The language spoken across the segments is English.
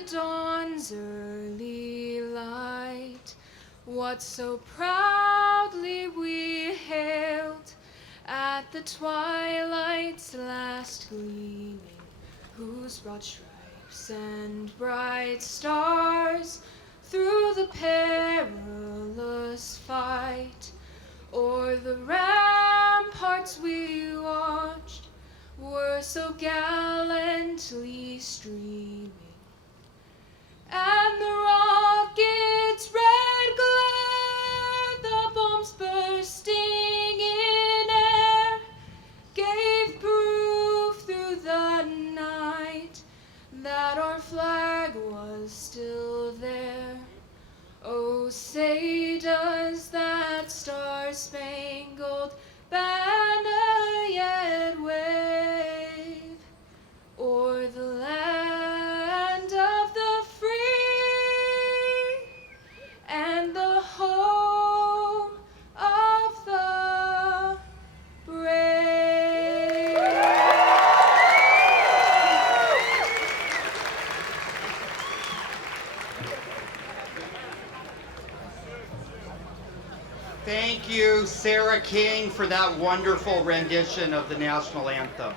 the dawn's early light, what so proudly we hailed at the twilight's last gleaming, whose broad stripes and bright stars through the perilous fight o'er the ramparts we watched were so gallantly streaming, and the rocket's red glare, the bombs bursting in air, gave proof through the night that our flag was still there. Oh, say does that star-spangled banner yet wave o'er the land of the free and the home of the brave? Thank you, Sarah King, for that wonderful rendition of the national anthem.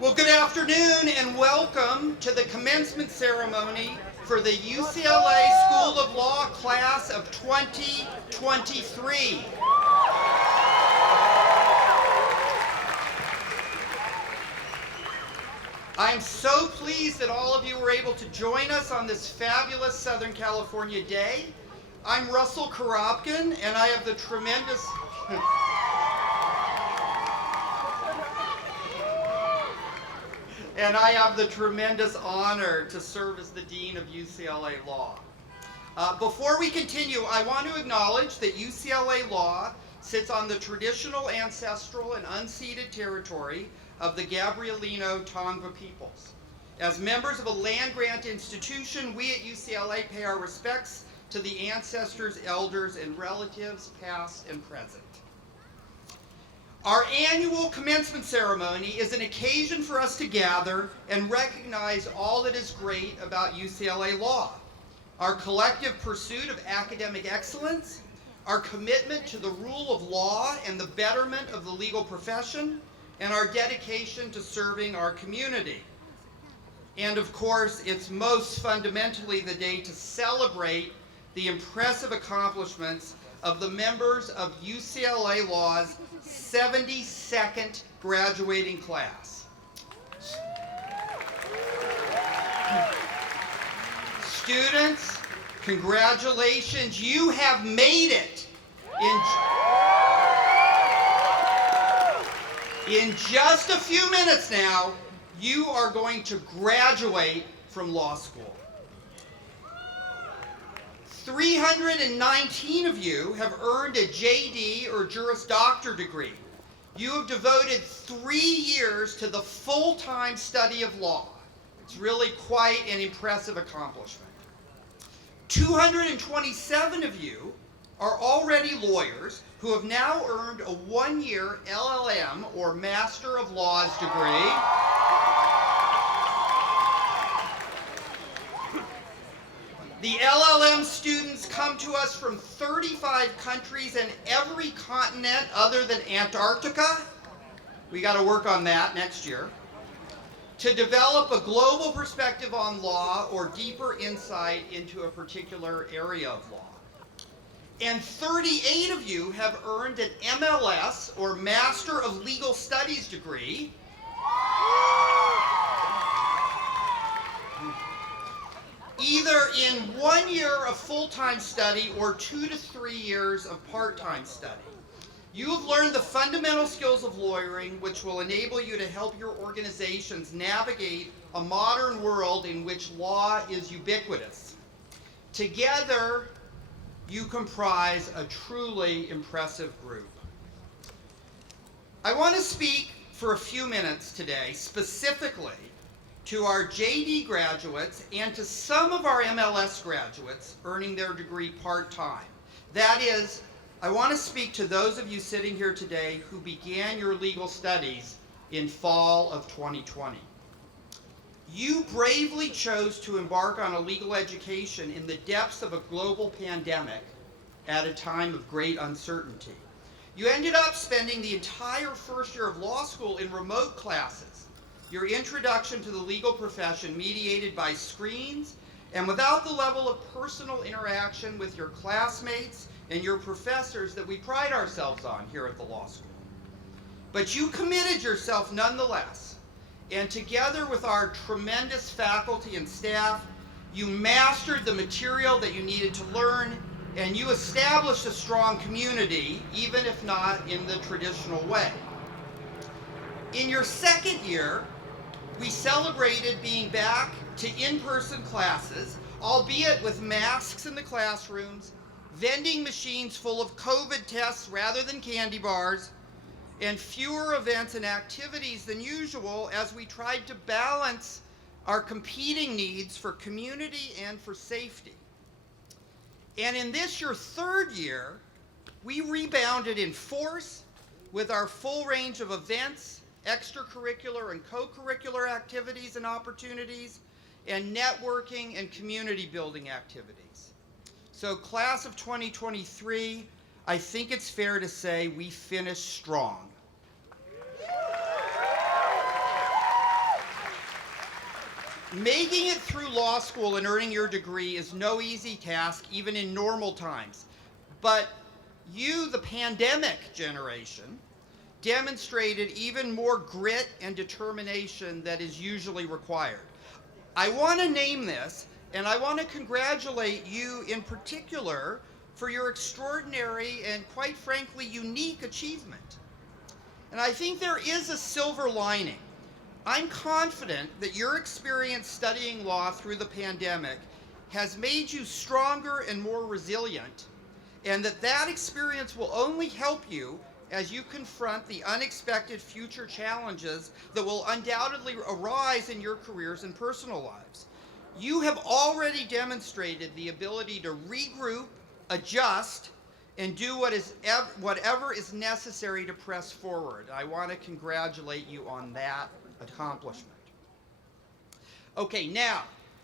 Well, good afternoon and welcome to the commencement ceremony for the UCLA School of Law class of 2023. I'm so pleased that all of you were able to join us on this fabulous Southern California day. I'm Russell Korobkin, and I have the tremendous honor to serve as the Dean of UCLA Law. Before we continue, I want to acknowledge that UCLA Law sits on the traditional, ancestral, and unceded territory of the Gabrielino Tongva peoples. As members of a land-grant institution, we at UCLA pay our respects to the ancestors, elders, and relatives, past and present. Our annual commencement ceremony is an occasion for us to gather and recognize all that is great about UCLA Law, our collective pursuit of academic excellence, our commitment to the rule of law and the betterment of the legal profession, and our dedication to serving our community. And of course, it's most fundamentally the day to celebrate the impressive accomplishments of the members of UCLA Law's 72nd graduating class. Students, congratulations, you have made it. In just a few minutes now, you are going to graduate from law school. 319 of you have earned a JD or Juris Doctor degree. You have devoted 3 years to the full-time study of law. It's really quite an impressive accomplishment. 227 of you are already lawyers who have now earned a 1-year LL.M. or Master of Laws degree. The LL.M. students come to us from 35 countries and every continent other than Antarctica. We got to work on that next year. To develop a global perspective on law or deeper insight into a particular area of law. And 38 of you have earned an MLS or Master of Legal Studies degree. Either in 1 year of full-time study or 2 to 3 years of part-time study. You have learned the fundamental skills of lawyering, which will enable you to help your organizations navigate a modern world in which law is ubiquitous. Together, you comprise a truly impressive group. I want to speak for a few minutes today, specifically to our JD graduates and to some of our MLS graduates earning their degree part-time. That is, I want to speak to those of you sitting here today who began your legal studies in fall of 2020. You bravely chose to embark on a legal education in the depths of a global pandemic at a time of great uncertainty. You ended up spending the entire first year of law school in remote classes, your introduction to the legal profession mediated by screens and without the level of personal interaction with your classmates and your professors that we pride ourselves on here at the law school. But you committed yourself nonetheless, and together with our tremendous faculty and staff, you mastered the material that you needed to learn, and you established a strong community, even if not in the traditional way. In your second year, we celebrated being back to in-person classes, albeit with masks in the classrooms, vending machines full of COVID tests rather than candy bars, and fewer events and activities than usual as we tried to balance our competing needs for community and for safety. And in this, your third year, we rebounded in force with our full range of events, extracurricular and co-curricular activities and opportunities, and networking and community building activities. So class of 2023, I think it's fair to say we finished strong. Making it through law school and earning your degree is no easy task, even in normal times. But you, the pandemic generation, demonstrated even more grit and determination that is usually required. I want to name this, and I want to congratulate you in particular for your extraordinary and, quite frankly, unique achievement. And I think there is a silver lining. I'm confident that your experience studying law through the pandemic has made you stronger and more resilient, and that experience will only help you as you confront the unexpected future challenges that will undoubtedly arise in your careers and personal lives. You have already demonstrated the ability to regroup, adjust, and do whatever is necessary to press forward. I want to congratulate you on that accomplishment. Okay, now,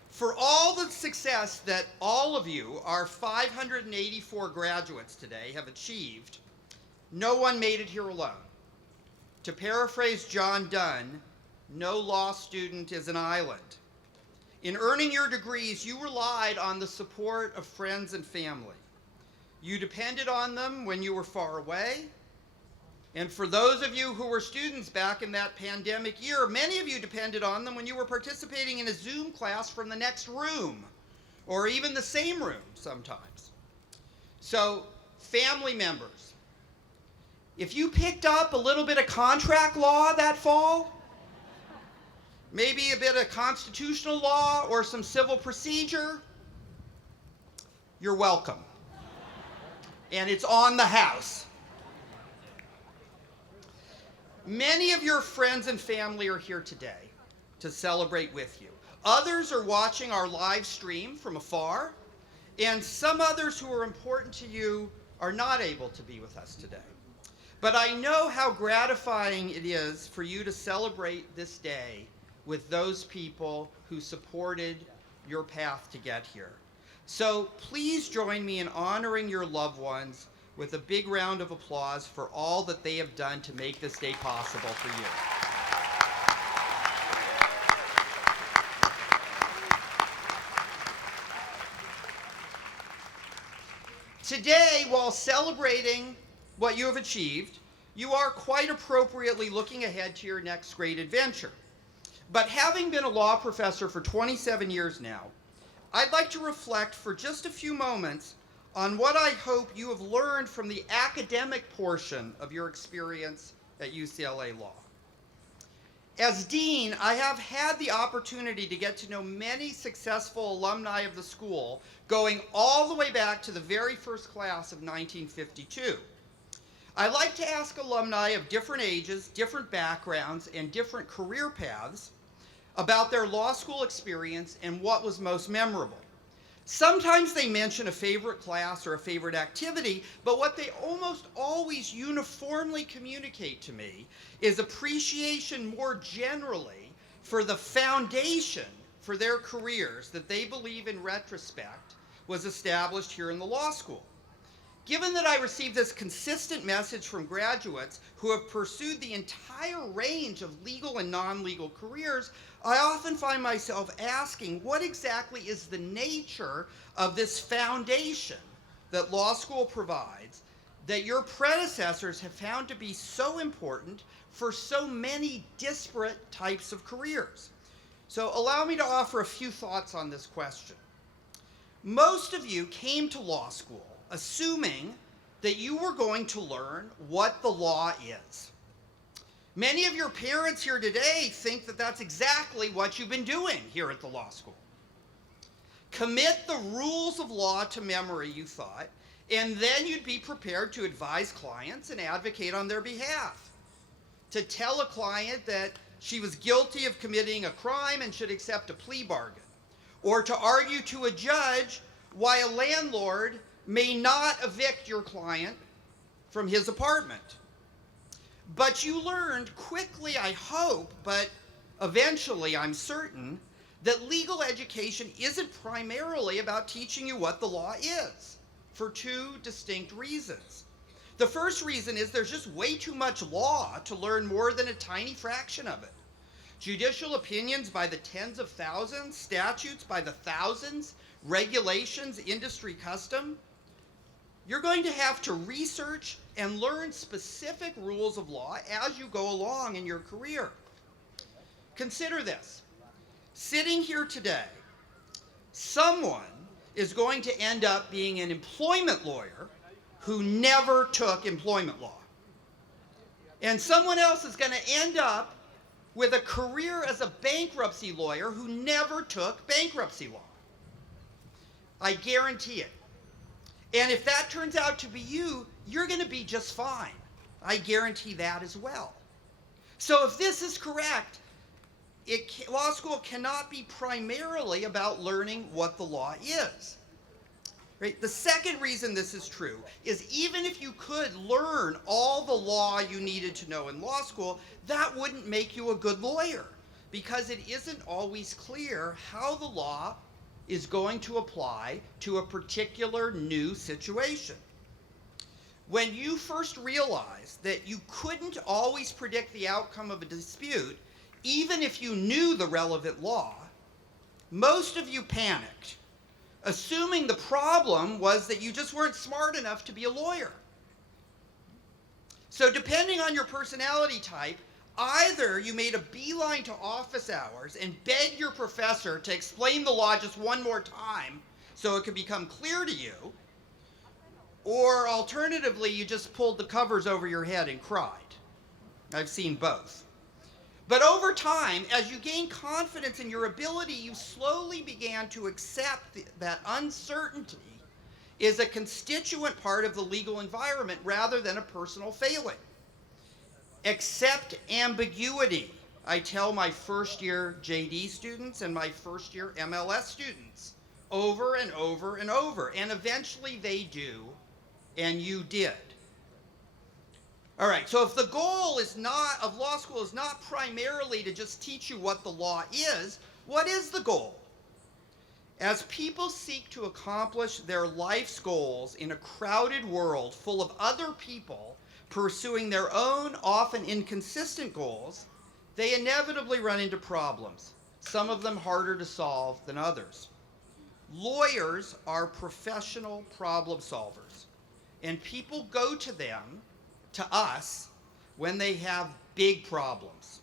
for all the success that all of you, our 584 graduates today, have achieved, no one made it here alone. To paraphrase John Donne, no law student is an island. In earning your degrees, you relied on the support of friends and family. You depended on them when you were far away. And for those of you who were students back in that pandemic year, many of you depended on them when you were participating in a Zoom class from the next room, or even the same room sometimes. So, family members, if you picked up a little bit of contract law that fall, maybe a bit of constitutional law or some civil procedure, you're welcome. And it's on the house. Many of your friends and family are here today to celebrate with you. Others are watching our live stream from afar, and some others who are important to you are not able to be with us today. But I know how gratifying it is for you to celebrate this day with those people who supported your path to get here. So please join me in honoring your loved ones with a big round of applause for all that they have done to make this day possible for you. Today, while celebrating what you have achieved, you are quite appropriately looking ahead to your next great adventure. But having been a law professor for 27 years now, I'd like to reflect for just a few moments on what I hope you have learned from the academic portion of your experience at UCLA Law. As dean, I have had the opportunity to get to know many successful alumni of the school, going all the way back to the very first class of 1952. I like to ask alumni of different ages, different backgrounds, and different career paths about their law school experience and what was most memorable. Sometimes they mention a favorite class or a favorite activity, but what they almost always uniformly communicate to me is appreciation more generally for the foundation for their careers that they believe in retrospect was established here in the law school. Given that I receive this consistent message from graduates who have pursued the entire range of legal and non-legal careers, I often find myself asking, what exactly is the nature of this foundation that law school provides that your predecessors have found to be so important for so many disparate types of careers? So allow me to offer a few thoughts on this question. Most of you came to law school assuming that you were going to learn what the law is. Many of your parents here today think that that's exactly what you've been doing here at the law school. Commit the rules of law to memory, you thought, and then you'd be prepared to advise clients and advocate on their behalf. To tell a client that she was guilty of committing a crime and should accept a plea bargain. Or to argue to a judge why a landlord may not evict your client from his apartment. But you learned quickly, I hope, but eventually I'm certain, that legal education isn't primarily about teaching you what the law is, for two distinct reasons. The first reason is there's just way too much law to learn more than a tiny fraction of it. Judicial opinions by the tens of thousands, statutes by the thousands, regulations, industry custom. You're going to have to research and learn specific rules of law as you go along in your career. Consider this. Sitting here today, someone is going to end up being an employment lawyer who never took employment law. And someone else is going to end up with a career as a bankruptcy lawyer who never took bankruptcy law. I guarantee it. And if that turns out to be you, you're going to be just fine. I guarantee that as well. So if this is correct, law school cannot be primarily about learning what the law is. Right? The second reason this is true is even if you could learn all the law you needed to know in law school, that wouldn't make you a good lawyer because it isn't always clear how the law is going to apply to a particular new situation. When you first realized that you couldn't always predict the outcome of a dispute, even if you knew the relevant law, most of you panicked, assuming the problem was that you just weren't smart enough to be a lawyer. So depending on your personality type, either you made a beeline to office hours and begged your professor to explain the law just one more time so it could become clear to you, or alternatively, you just pulled the covers over your head and cried. I've seen both. But over time, as you gained confidence in your ability, you slowly began to accept that uncertainty is a constituent part of the legal environment rather than a personal failing. Accept ambiguity, I tell my first year JD students and my first year MLS students over and over and over. And eventually they do, and you did. All right, so if the goal of law school is not primarily to just teach you what the law is, what is the goal? As people seek to accomplish their life's goals in a crowded world full of other people pursuing their own, often inconsistent goals, they inevitably run into problems, some of them harder to solve than others. Lawyers are professional problem solvers, and people go to them, to us, when they have big problems.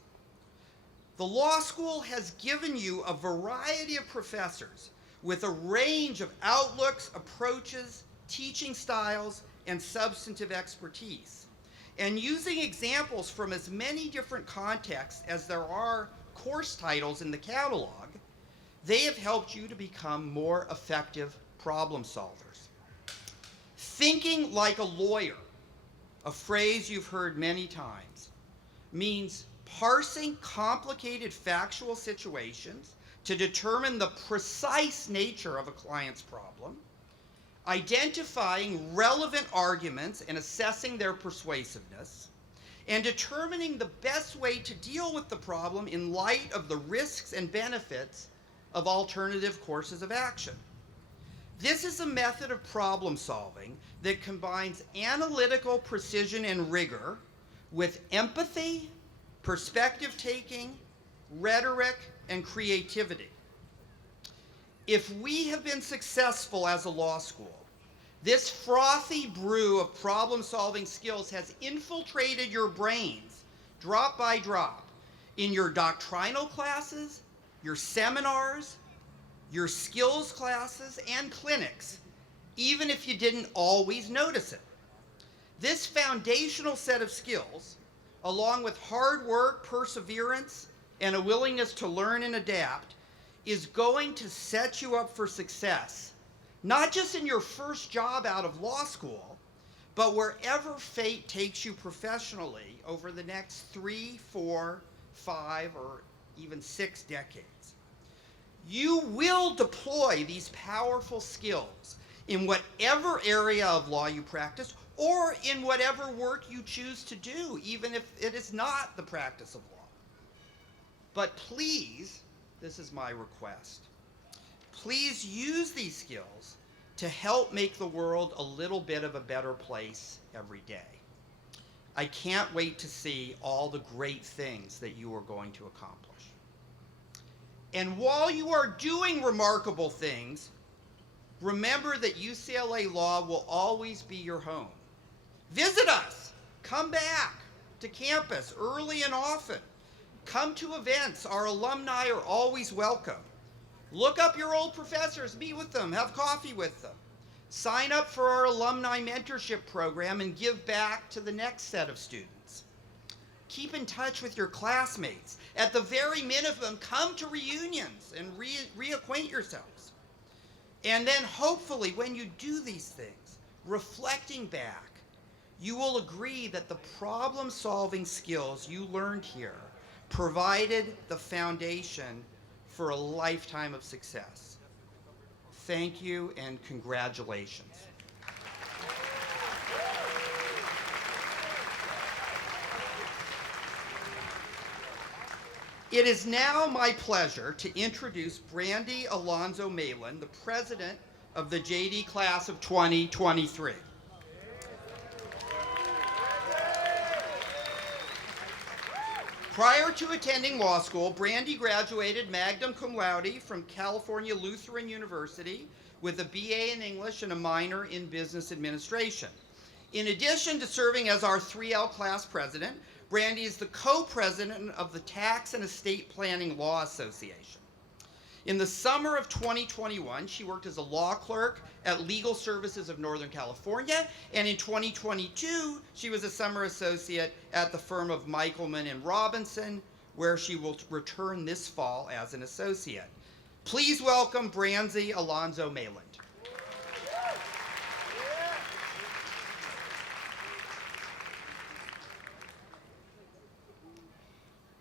The law school has given you a variety of professors with a range of outlooks, approaches, teaching styles, and substantive expertise. And using examples from as many different contexts as there are course titles in the catalog, they have helped you to become more effective problem solvers. Thinking like a lawyer, a phrase you've heard many times, means parsing complicated factual situations to determine the precise nature of a client's problem, identifying relevant arguments and assessing their persuasiveness, and determining the best way to deal with the problem in light of the risks and benefits of alternative courses of action. This is a method of problem solving that combines analytical precision and rigor with empathy, perspective taking, rhetoric, and creativity. If we have been successful as a law school, this frothy brew of problem-solving skills has infiltrated your brains, drop by drop, in your doctrinal classes, your seminars, your skills classes, and clinics, even if you didn't always notice it. This foundational set of skills, along with hard work, perseverance, and a willingness to learn and adapt, is going to set you up for success, not just in your first job out of law school, but wherever fate takes you professionally over the next 3, 4, 5, or even 6 decades. You will deploy these powerful skills in whatever area of law you practice or in whatever work you choose to do, even if it is not the practice of law. But please, this is my request, please use these skills to help make the world a little bit of a better place every day. I can't wait to see all the great things that you are going to accomplish. And while you are doing remarkable things, remember that UCLA Law will always be your home. Visit us. Come back to campus early and often. Come to events. Our alumni are always welcome. Look up your old professors, meet with them, have coffee with them. Sign up for our alumni mentorship program and give back to the next set of students. Keep in touch with your classmates. At the very minimum, come to reunions and reacquaint yourselves. And then hopefully when you do these things, reflecting back, you will agree that the problem-solving skills you learned here provided the foundation for a lifetime of success. Thank you and congratulations. It is now my pleasure to introduce Brandy Alonzo Malin, the president of the JD class of 2023. Prior to attending law school, Brandy graduated magna cum laude from California Lutheran University with a BA in English and a minor in business administration. In addition to serving as our 3L class president, Brandy is the co-president of the Tax and Estate Planning Law Association. In the summer of 2021, she worked as a law clerk at Legal Services of Northern California, and in 2022, she was a summer associate at the firm of Michelman and Robinson, where she will return this fall as an associate. Please welcome Brandy Alonzo Malin.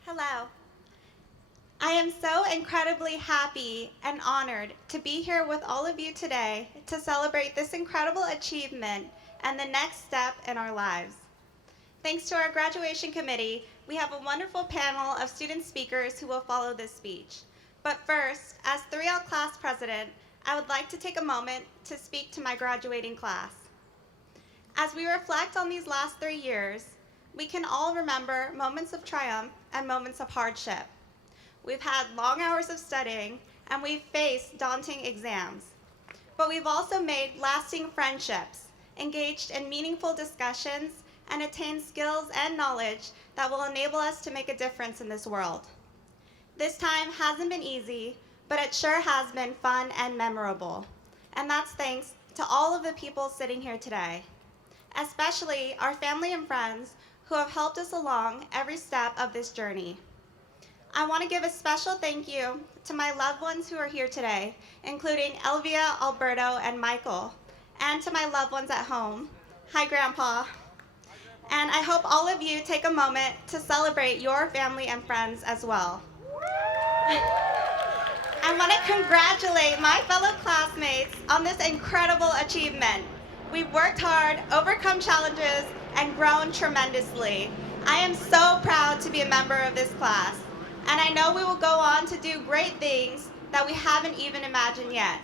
Hello. I am so incredibly happy and honored to be here with all of you today to celebrate this incredible achievement and the next step in our lives. Thanks to our graduation committee, we have a wonderful panel of student speakers who will follow this speech. But first, as 3L class president, I would like to take a moment to speak to my graduating class. As we reflect on these last 3 years, we can all remember moments of triumph and moments of hardship. We've had long hours of studying, and we've faced daunting exams. But we've also made lasting friendships, engaged in meaningful discussions, and attained skills and knowledge that will enable us to make a difference in this world. This time hasn't been easy, but it sure has been fun and memorable. And that's thanks to all of the people sitting here today, especially our family and friends who have helped us along every step of this journey. I want to give a special thank you to my loved ones who are here today, including Elvia, Alberto, and Michael, and to my loved ones at home. Hi, Grandpa. And I hope all of you take a moment to celebrate your family and friends as well. I want to congratulate my fellow classmates on this incredible achievement. We've worked hard, overcome challenges, and grown tremendously. I am so proud to be a member of this class, and I know we will go on to do great things that we haven't even imagined yet.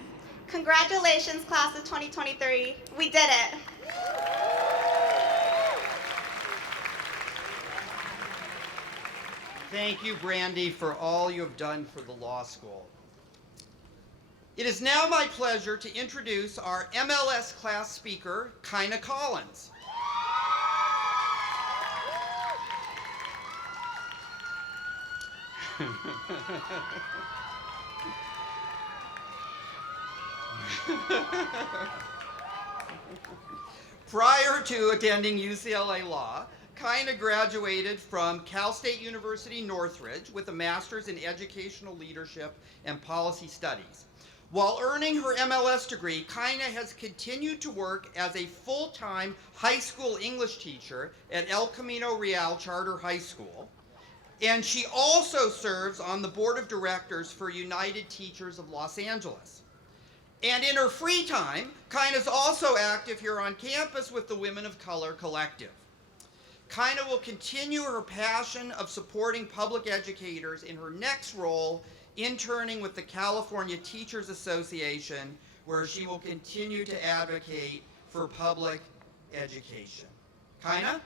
Congratulations, class of 2023. We did it. Thank you, Brandy, for all you have done for the law school. It is now my pleasure to introduce our MLS class speaker, Kina Collins. Prior to attending UCLA Law, Kina graduated from Cal State University Northridge with a master's in educational leadership and policy studies. While earning her MLS degree, Kina has continued to work as a full-time high school English teacher at El Camino Real Charter High School, and she also serves on the board of directors for United Teachers of Los Angeles. And in her free time, Kina is also active here on campus with the Women of Color Collective. Kina will continue her passion of supporting public educators in her next role, interning with the California Teachers Association, where she will continue to advocate for public education. Kina?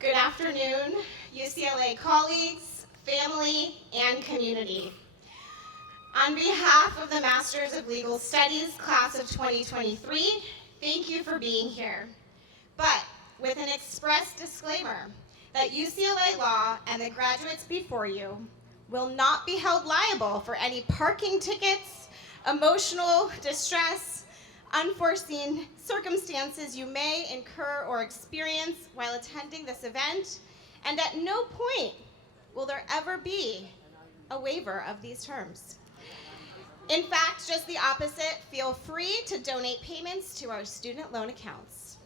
Good afternoon, UCLA colleagues, family, and community. On behalf of the Masters of Legal Studies class of 2023, thank you for being here. But with an express disclaimer that UCLA Law and the graduates before you will not be held liable for any parking tickets, emotional distress, unforeseen circumstances you may incur or experience while attending this event, and at no point will there ever be a waiver of these terms. In fact, just the opposite, feel free to donate payments to our student loan accounts.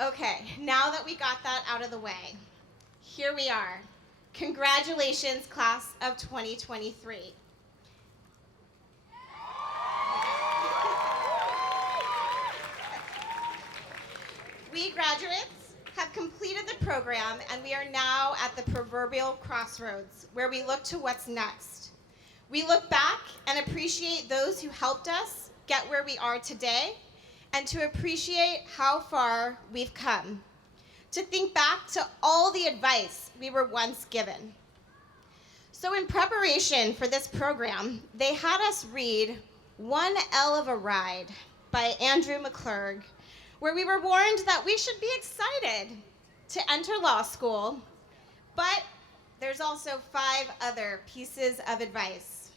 Okay, now that we got that out of the way, here we are. Congratulations, class of 2023. We graduates have completed the program, and we are now at the proverbial crossroads where we look to what's next. We look back and appreciate those who helped us get where we are today, and to appreciate how far we've come. To think back to all the advice we were once given. So in preparation for this program, they had us read One L of a Ride by Andrew McClurg, where we were warned that we should be excited to enter law school, but there's also 5 other pieces of advice.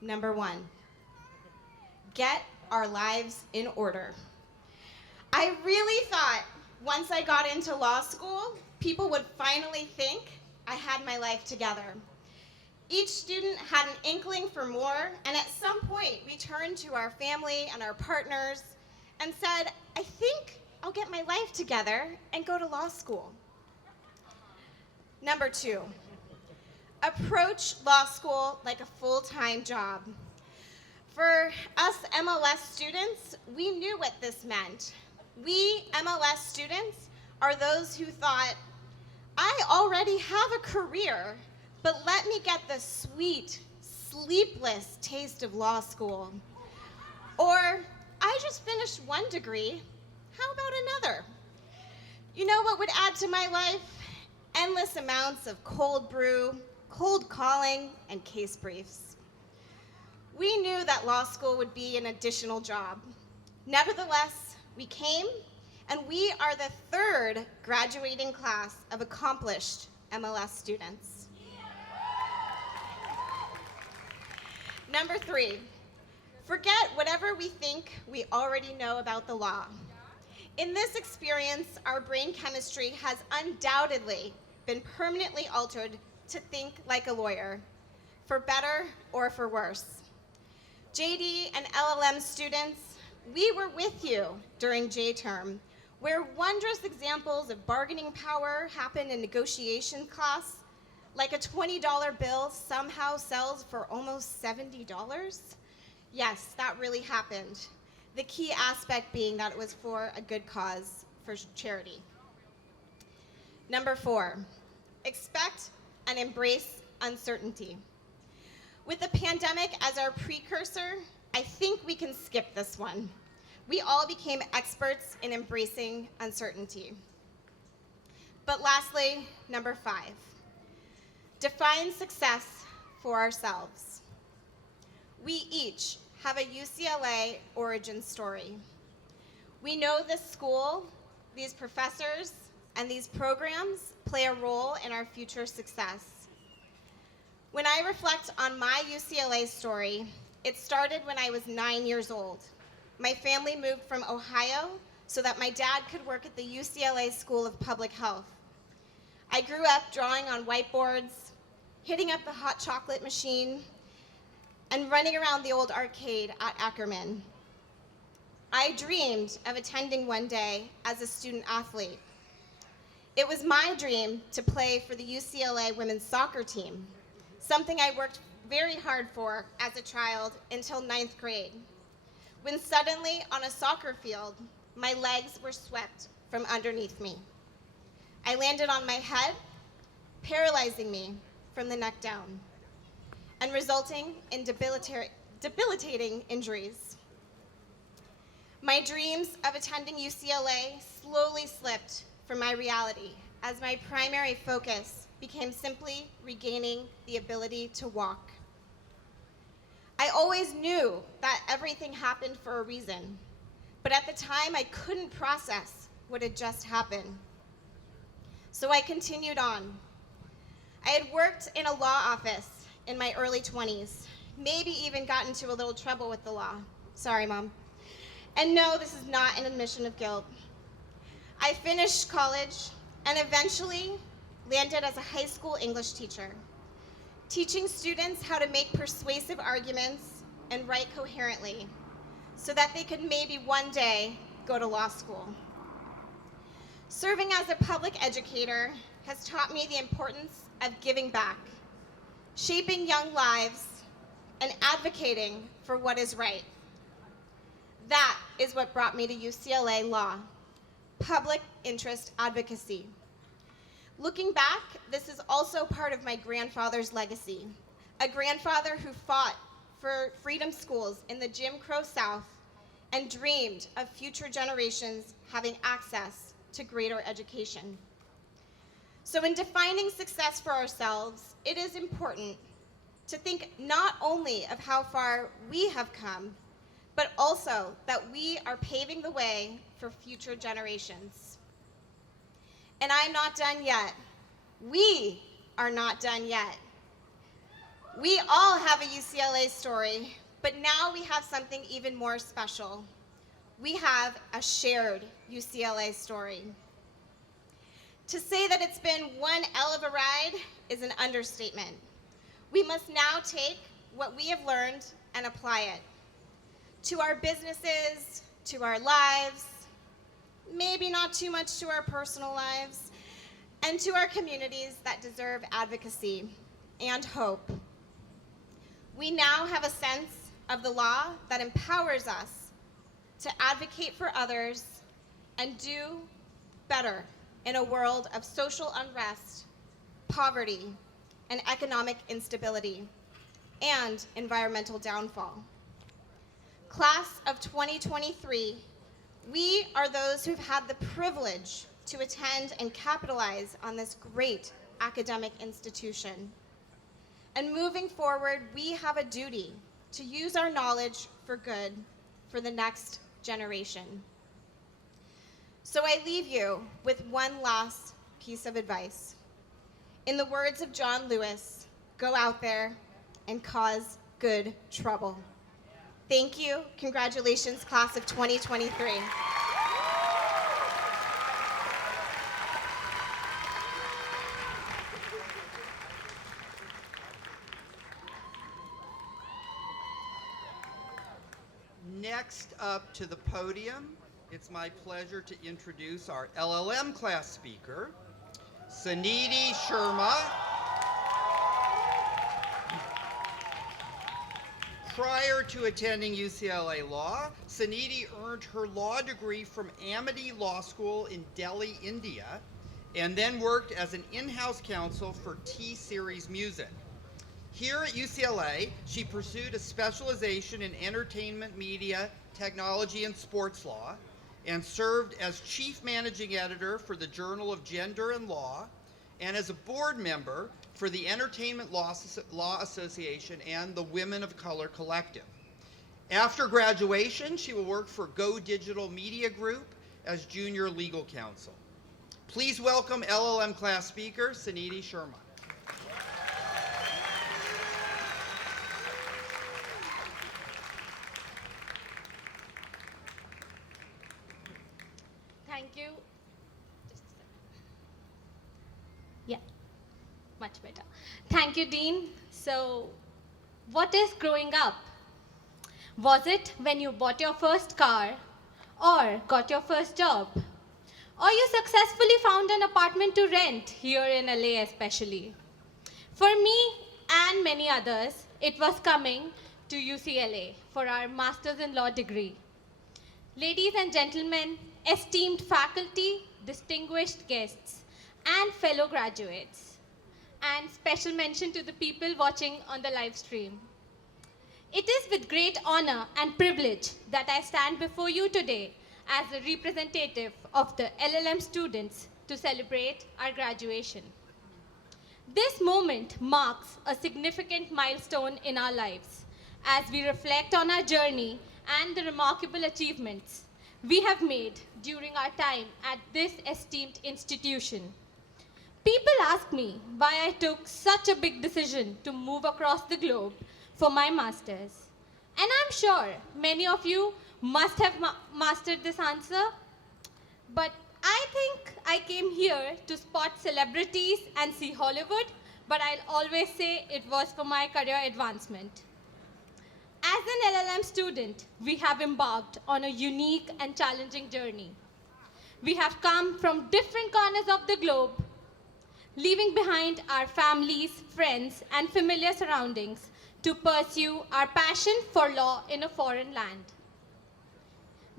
Number 1, get our lives in order. I really thought once I got into law school, people would finally think I had my life together. Each student had an inkling for more, and at some point we turned to our family and our partners and said, I think I'll get my life together and go to law school. Number 2, approach law school like a full-time job. For us MLS students, we knew what this meant. We MLS students are those who thought, I already have a career, but let me get the sweet, sleepless taste of law school. Or, I just finished one degree, how about another? You know what would add to my life? Endless amounts of cold brew, cold calling, and case briefs. We knew that law school would be an additional job. Nevertheless, we came, and we are the 3rd graduating class of accomplished MLS students. Number 3, forget whatever we think we already know about the law. In this experience, our brain chemistry has undoubtedly been permanently altered to think like a lawyer, for better or for worse. JD and LL.M students, we were with you during J-term, where wondrous examples of bargaining power happen in negotiation class, like a $20 bill somehow sells for almost $70? Yes, that really happened. The key aspect being that it was for a good cause, for charity. Number 4, expect and embrace uncertainty. With the pandemic as our precursor, I think we can skip this one. We all became experts in embracing uncertainty. But lastly, number 5, define success for ourselves. We each have a UCLA origin story. We know this school, these professors, and these programs play a role in our future success. When I reflect on my UCLA story, it started when I was 9 years old. My family moved from Ohio so that my dad could work at the UCLA School of Public Health. I grew up drawing on whiteboards, hitting up the hot chocolate machine, and running around the old arcade at Ackerman. I dreamed of attending one day as a student athlete. It was my dream to play for the UCLA women's soccer team, something I worked very hard for as a child until 9th grade, when suddenly on a soccer field, my legs were swept from underneath me. I landed on my head, paralyzing me from the neck down, and resulting in debilitating injuries. My dreams of attending UCLA slowly slipped from my reality as my primary focus became simply regaining the ability to walk. I always knew that everything happened for a reason, but at the time I couldn't process what had just happened. So I continued on. I had worked in a law office in my early 20s, maybe even got into a little trouble with the law. Sorry, Mom. And no, this is not an admission of guilt. I finished college and eventually landed as a high school English teacher, teaching students how to make persuasive arguments and write coherently so that they could maybe one day go to law school. Serving as a public educator has taught me the importance of giving back, shaping young lives, and advocating for what is right. That is what brought me to UCLA Law, public interest advocacy. Looking back, this is also part of my grandfather's legacy, a grandfather who fought for freedom schools in the Jim Crow South and dreamed of future generations having access to greater education. So in defining success for ourselves, it is important to think not only of how far we have come, but also that we are paving the way for future generations. And I'm not done yet. We are not done yet. We all have a UCLA story, but now we have something even more special. We have a shared UCLA story. To say that it's been one hell of a ride is an understatement. We must now take what we have learned and apply it to our businesses, to our lives, maybe not too much to our personal lives, and to our communities that deserve advocacy and hope. We now have a sense of the law that empowers us to advocate for others and do better in a world of social unrest, poverty, and economic instability, and environmental downfall. Class of 2023, we are those who've had the privilege to attend and capitalize on this great academic institution. And moving forward, we have a duty to use our knowledge for good for the next generation. So I leave you with one last piece of advice. In the words of John Lewis, go out there and cause good trouble. Thank you. Congratulations, class of 2023. Next up to the podium It's my pleasure to introduce our LL.M class speaker, Suniti Sharma. Prior to attending UCLA Law, Suniti earned her law degree from Amity Law School in Delhi, India, and then worked as an in-house counsel for T-Series Music. Here at UCLA, she pursued a specialization in entertainment, media, technology, and sports law, and served as chief managing editor for the Journal of Gender and Law, and as a board member for the Entertainment Law Association and the Women of Color Collective. After graduation, she will work for Go Digital Media Group as junior legal counsel. Please welcome LL.M class speaker, Suniti Sharma. Thank you. Just a second. Yeah, much better. Thank you, Dean. So, what is growing up? Was it when you bought your first car or got your first job? Or you successfully found an apartment to rent here in LA especially? For me and many others, it was coming to UCLA for our Masters in Law degree. Ladies and gentlemen, esteemed faculty, distinguished guests, and fellow graduates, and special mention to the people watching on the live stream. It is with great honor and privilege that I stand before you today as a representative of the LL.M students to celebrate our graduation. This moment marks a significant milestone in our lives as we reflect on our journey and the remarkable achievements we have made during our time at this esteemed institution. People ask me why I took such a big decision to move across the globe for my master's. And I'm sure many of you must have mastered this answer, but I think I came here to spot celebrities and see Hollywood, but I'll always say it was for my career advancement. As an LL.M student, we have embarked on a unique and challenging journey. We have come from different corners of the globe, leaving behind our families, friends, and familiar surroundings to pursue our passion for law in a foreign land.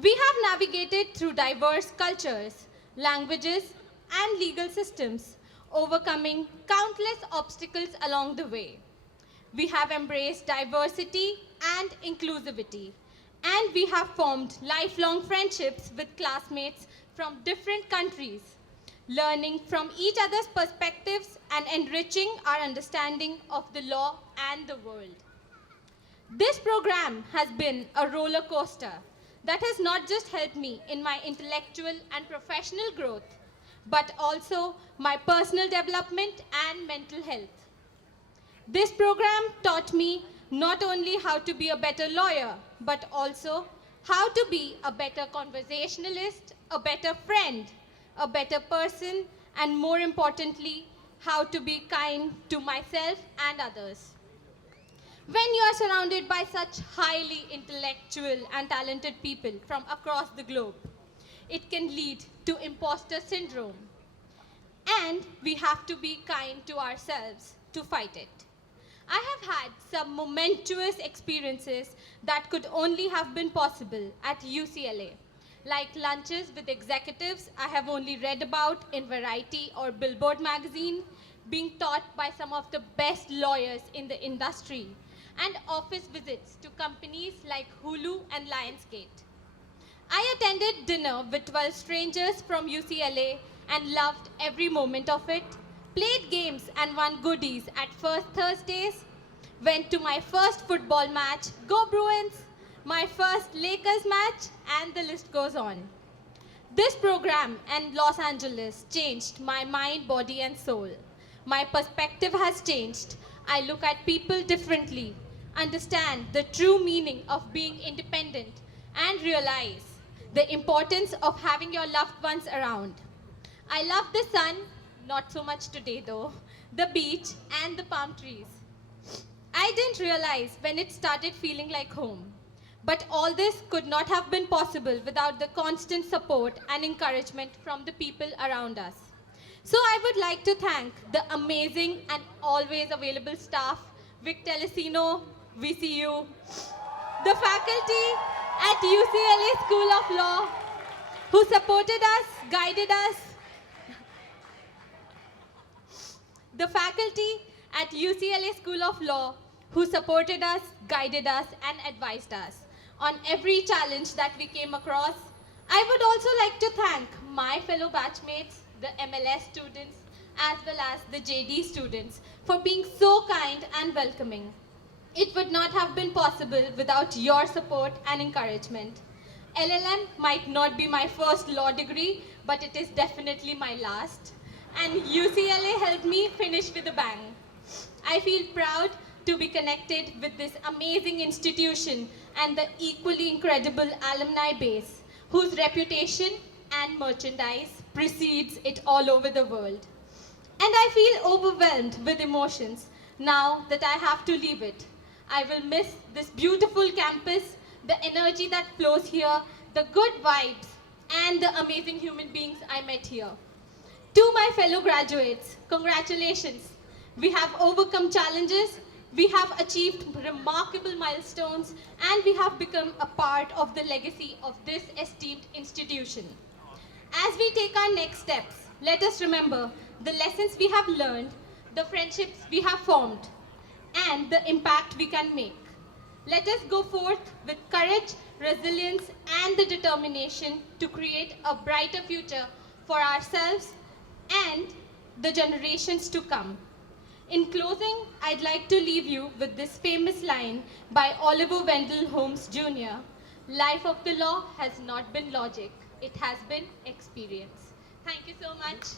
We have navigated through diverse cultures, languages, and legal systems, overcoming countless obstacles along the way. We have embraced diversity and inclusivity, and we have formed lifelong friendships with classmates from different countries, learning from each other's perspectives and enriching our understanding of the law and the world. This program has been a roller coaster that has not just helped me in my intellectual and professional growth, but also my personal development and mental health. This program taught me not only how to be a better lawyer, but also how to be a better conversationalist, a better friend, a better person, and more importantly, how to be kind to myself and others. When you are surrounded by such highly intellectual and talented people from across the globe, it can lead to imposter syndrome. And we have to be kind to ourselves to fight it. I have had some momentous experiences that could only have been possible at UCLA, like lunches with executives I have only read about in Variety or Billboard magazine, being taught by some of the best lawyers in the industry, and office visits to companies like Hulu and Lionsgate. I attended dinner with 12 strangers from UCLA and loved every moment of it, played games and won goodies at First Thursdays, went to my first football match, go Bruins, my first Lakers match, and the list goes on. This program in Los Angeles changed my mind, body, and soul. My perspective has changed. I look at people differently, understand the true meaning of being independent, and realize the importance of having your loved ones around. I love the sun, not so much today though, the beach, and the palm trees. I didn't realize when it started feeling like home. But all this could not have been possible without the constant support and encouragement from the people around us. So I would like to thank the amazing and always available staff, Vic Telesino, VCU, the faculty at UCLA School of Law, who supported us, guided us, the faculty at UCLA School of Law, who supported us, guided us, and advised us on every challenge that we came across. I would also like to thank my fellow batchmates, the MLS students, as well as the JD students, for being so kind and welcoming. It would not have been possible without your support and encouragement. LL.M might not be my first law degree, but it is definitely my last. And UCLA helped me finish with a bang. I feel proud to be connected with this amazing institution and the equally incredible alumni base, whose reputation and merchandise precedes it all over the world. And I feel overwhelmed with emotions now that I have to leave it. I will miss this beautiful campus, the energy that flows here, the good vibes, and the amazing human beings I met here. To my fellow graduates, congratulations. We have overcome challenges, we have achieved remarkable milestones, and we have become a part of the legacy of this esteemed institution. As we take our next steps, let us remember the lessons we have learned, the friendships we have formed, and the impact we can make. Let us go forth with courage, resilience, and the determination to create a brighter future for ourselves and the generations to come. In closing, I'd like to leave you with this famous line by Oliver Wendell Holmes Jr. Life of the law has not been logic, it has been experience. Thank you so much.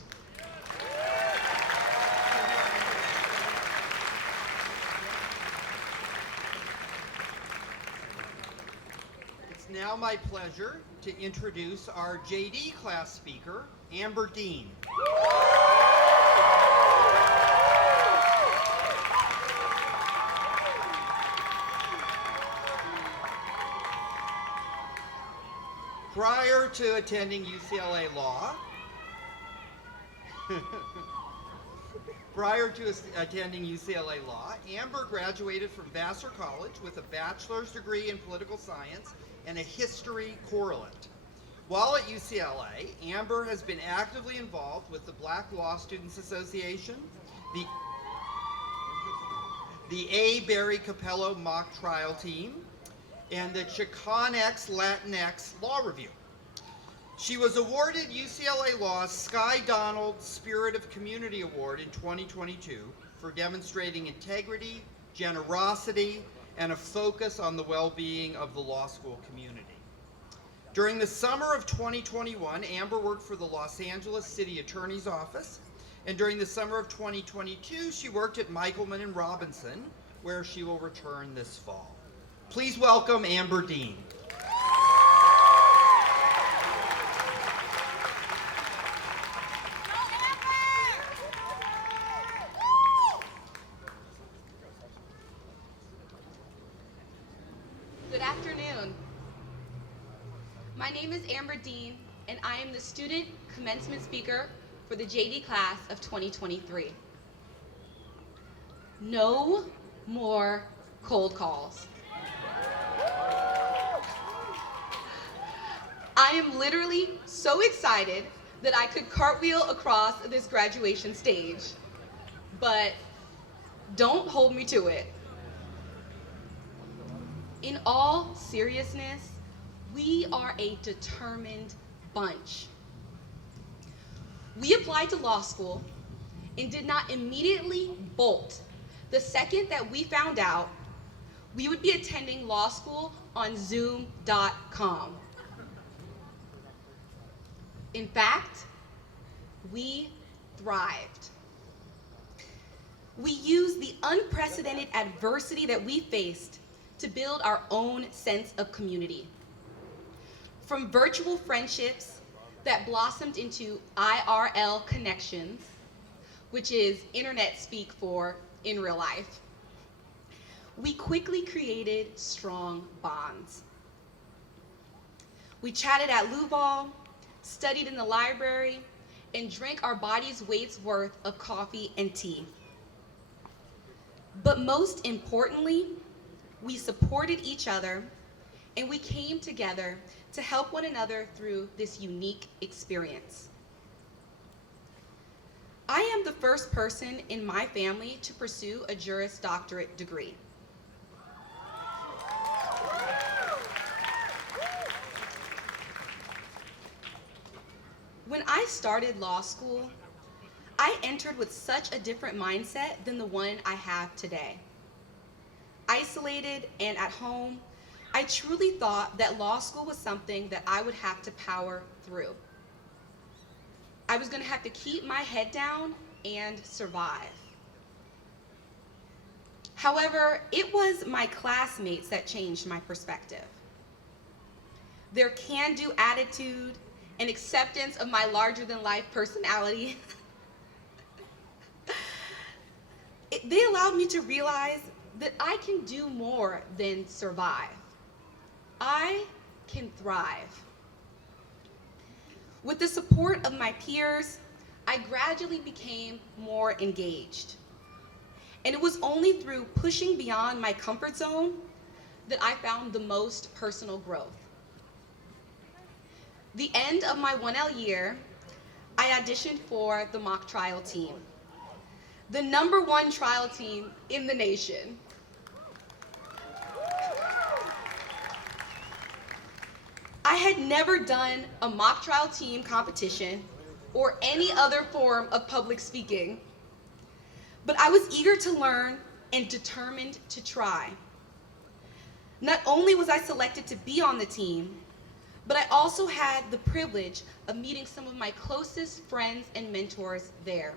It's now my pleasure to introduce our JD class speaker, Amber Dean. Prior to attending UCLA Law, Amber graduated from Vassar College with a bachelor's degree in political science and a history correlate. While at UCLA, Amber has been actively involved with the Black Law Students Association, the A. Barry Capello mock trial team, and the Chicanx Latinx Law Review. She was awarded UCLA Law's Sky Donald Spirit of Community Award in 2022 for demonstrating integrity, generosity, and a focus on the well-being of the law school community. During the summer of 2021, Amber worked for the Los Angeles City Attorney's Office, and during the summer of 2022, she worked at Michelman and Robinson, where she will return this fall. Please welcome Amber Dean. Good afternoon. My name is Amber Dean, and I am the student commencement speaker for the JD class of 2023. No more cold calls. I am literally so excited that I could cartwheel across this graduation stage, but don't hold me to it. In all seriousness, we are a determined bunch. We applied to law school and did not immediately bolt the second that we found out we would be attending law school on Zoom.com. In fact, we thrived. We used the unprecedented adversity that we faced to build our own sense of community. From virtual friendships that blossomed into IRL connections, which is internet speak for in real life, we quickly created strong bonds. We chatted at Louval, studied in the library, and drank our body's weight's worth of coffee and tea. But most importantly, we supported each other and we came together to help one another through this unique experience. I am the first person in my family to pursue a Juris Doctorate degree. When I started law school, I entered with such a different mindset than the one I have today. Isolated and at home, I truly thought that law school was something that I would have to power through. I was going to have to keep my head down and survive. However, it was my classmates that changed my perspective. Their can-do attitude and acceptance of my larger-than-life personality, they allowed me to realize that I can do more than survive. I can thrive. With the support of my peers, I gradually became more engaged. And it was only through pushing beyond my comfort zone that I found the most personal growth. The end of my 1L year, I auditioned for the mock trial team, the #1 trial team in the nation. I had never done a mock trial team competition or any other form of public speaking, but I was eager to learn and determined to try. Not only was I selected to be on the team, but I also had the privilege of meeting some of my closest friends and mentors there.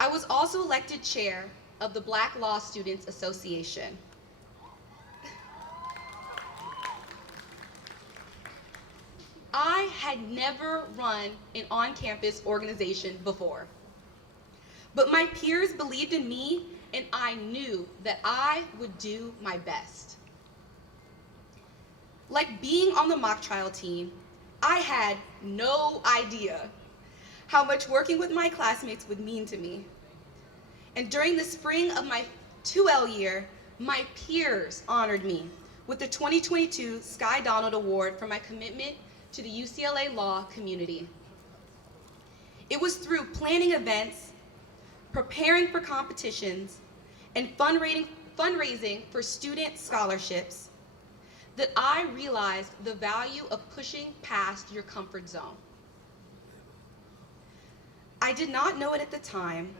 I was also elected chair of the Black Law Students Association. I had never run an on-campus organization before, but my peers believed in me and I knew that I would do my best. Like being on the mock trial team, I had no idea how much working with my classmates would mean to me. And during the spring of my 2L year, my peers honored me with the 2022 Sky Donald Award for my commitment to the UCLA law community. It was through planning events, preparing for competitions, and fundraising for student scholarships that I realized the value of pushing past your comfort zone. I did not know it at the time,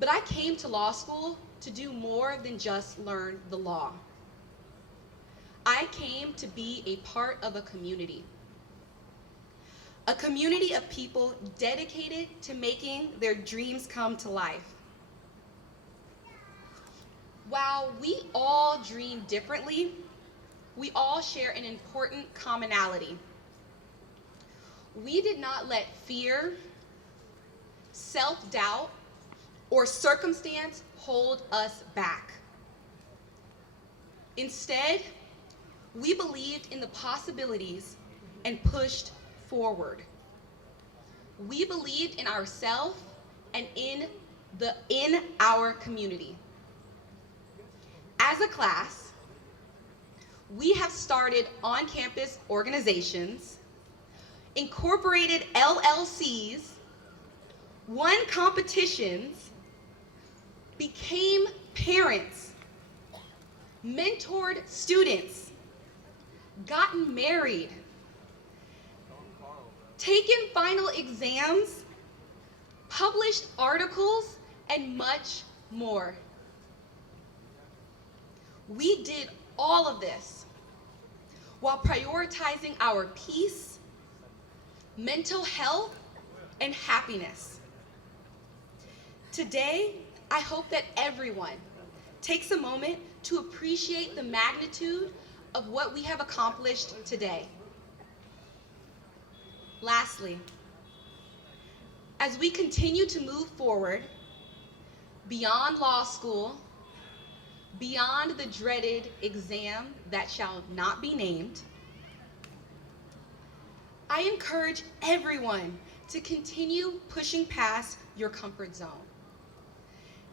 but I came to law school to do more than just learn the law. I came to be a part of a community of people dedicated to making their dreams come to life. While we all dream differently, we all share an important commonality. We did not let fear, self-doubt, or circumstance hold us back. Instead, we believed in the possibilities and pushed forward. We believed in ourselves and in our community. As a class, we have started on-campus organizations, incorporated LLCs, won competitions, became parents, mentored students, gotten married, taken final exams, published articles, and much more. We did all of this while prioritizing our peace, mental health, and happiness. Today, I hope that everyone takes a moment to appreciate the magnitude of what we have accomplished today. Lastly, as we continue to move forward beyond law school, beyond the dreaded exam that shall not be named, I encourage everyone to continue pushing past your comfort zone.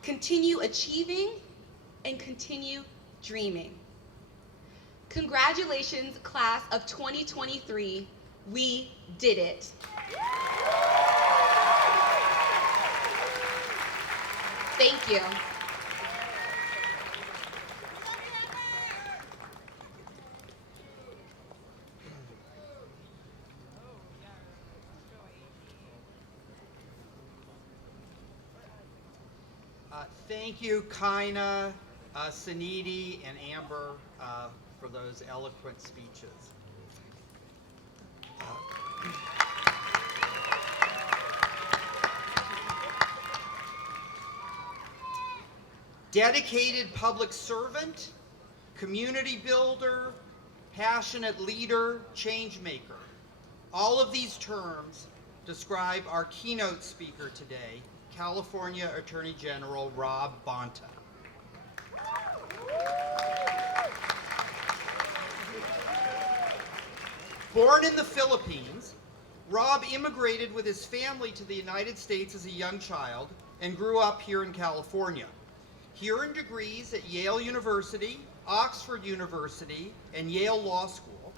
Continue achieving and continue dreaming. Congratulations, class of 2023. We did it. Thank you. Thank you, Kaina, Suniti, and Amber for those eloquent speeches. Dedicated public servant, community builder, passionate leader, change maker. All of these terms describe our keynote speaker today, California Attorney General Rob Bonta. Born in the Philippines, Rob immigrated with his family to the United States as a young child and grew up here in California. He earned degrees at Yale University, Oxford University, and Yale Law School.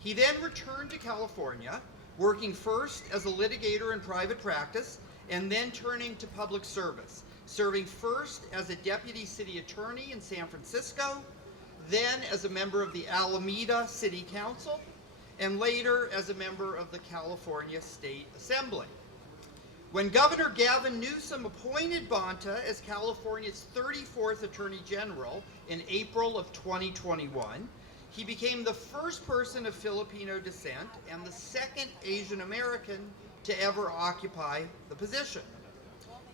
He then returned to California, working first as a litigator in private practice and then turning to public service, serving first as a deputy city attorney in San Francisco, then as a member of the Alameda City Council, and later as a member of the California State Assembly. When Governor Gavin Newsom appointed Bonta as California's 34th Attorney General in April of 2021, he became the first person of Filipino descent and the second Asian American to ever occupy the position.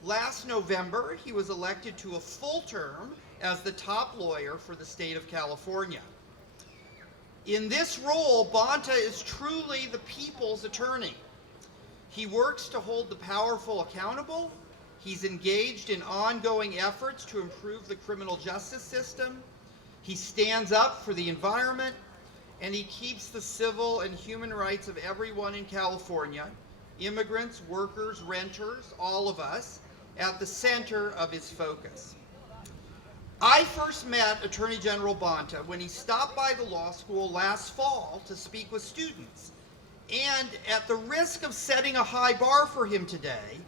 Last November, he was elected to a full term as the top lawyer for the state of California. In this role, Bonta is truly the people's attorney. He works to hold the powerful accountable. He's engaged in ongoing efforts to improve the criminal justice system. He stands up for the environment, and he keeps the civil and human rights of everyone in California, immigrants, workers, renters, all of us, at the center of his focus. I first met Attorney General Bonta when he stopped by the law school last fall to speak with students. And at the risk of setting a high bar for him today,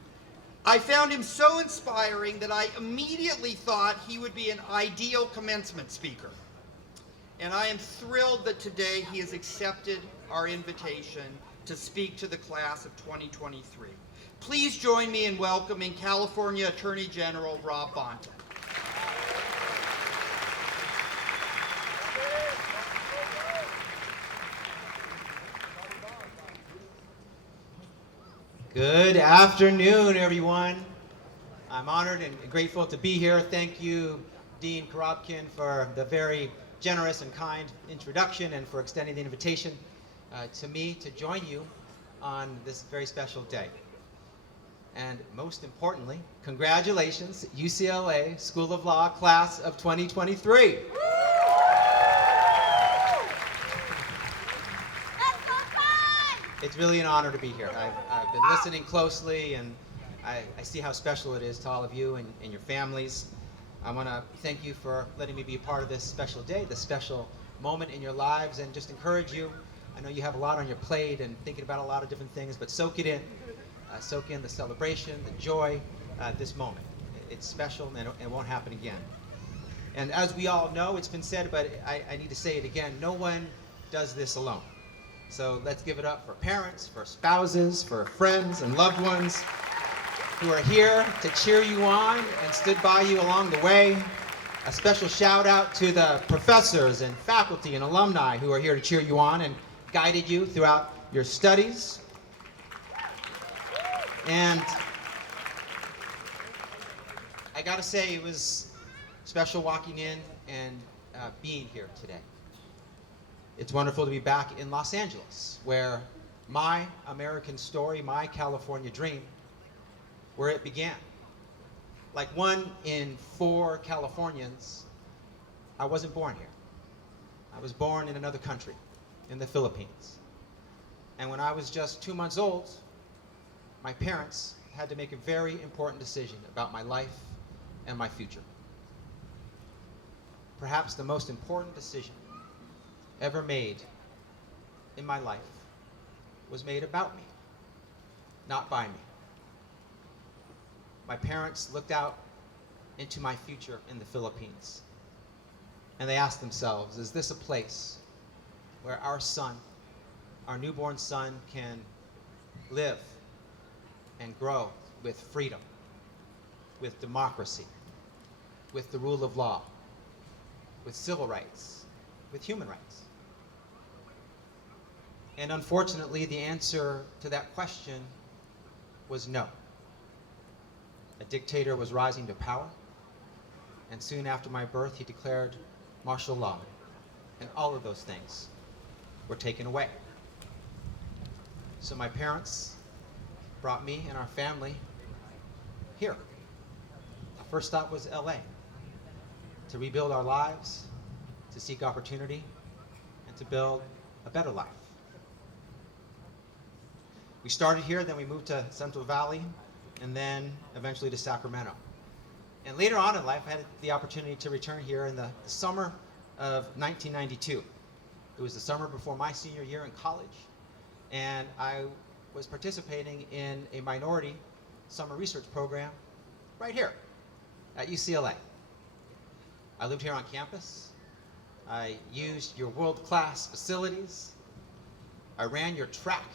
I found him so inspiring that I immediately thought he would be an ideal commencement speaker. And I am thrilled that today he has accepted our invitation to speak to the class of 2023. Please join me in welcoming California Attorney General Rob Bonta. Good afternoon, everyone. I'm honored and grateful to be here. Thank you, Dean Korobkin, for the very generous and kind introduction and for extending the invitation to me to join you on this very special day. And most importantly, congratulations, UCLA School of Law class of 2023. It's really an honor to be here. I've been listening closely, and I see how special it is to all of you and your families. I want to thank you for letting me be a part of this special day, this special moment in your lives, and just encourage you. I know you have a lot on your plate and thinking about a lot of different things, but soak it in. Soak in the celebration, the joy, this moment. It's special, and it won't happen again. And as we all know, it's been said, but I need to say it again, no one does this alone. So let's give it up for parents, for spouses, for friends and loved ones who are here to cheer you on and stood by you along the way. A special shout out to the professors and faculty and alumni who are here to cheer you on and guided you throughout your studies. And I gotta say, it was special walking in and being here today. It's wonderful to be back in Los Angeles, where my American story, my California dream, where it began. Like 1 in 4 Californians, I wasn't born here. I was born in another country, in the Philippines. And when I was just 2 months old, my parents had to make a very important decision about my life and my future. Perhaps the most important decision ever made in my life was made about me, not by me. My parents looked out into my future in the Philippines, and they asked themselves, is this a place where our son, our newborn son, can live and grow with freedom, with democracy, with the rule of law, with civil rights, with human rights? And unfortunately, the answer to that question was no. A dictator was rising to power, and soon after my birth, he declared martial law, and all of those things were taken away. So my parents brought me and our family here. Our first stop was LA, to rebuild our lives, to seek opportunity, and to build a better life. We started here, then we moved to Central Valley, and then eventually to Sacramento. And later on in life, I had the opportunity to return here in the summer of 1992. It was the summer before my senior year in college, and I was participating in a minority summer research program right here at UCLA. I lived here on campus. I used your world-class facilities. I ran your track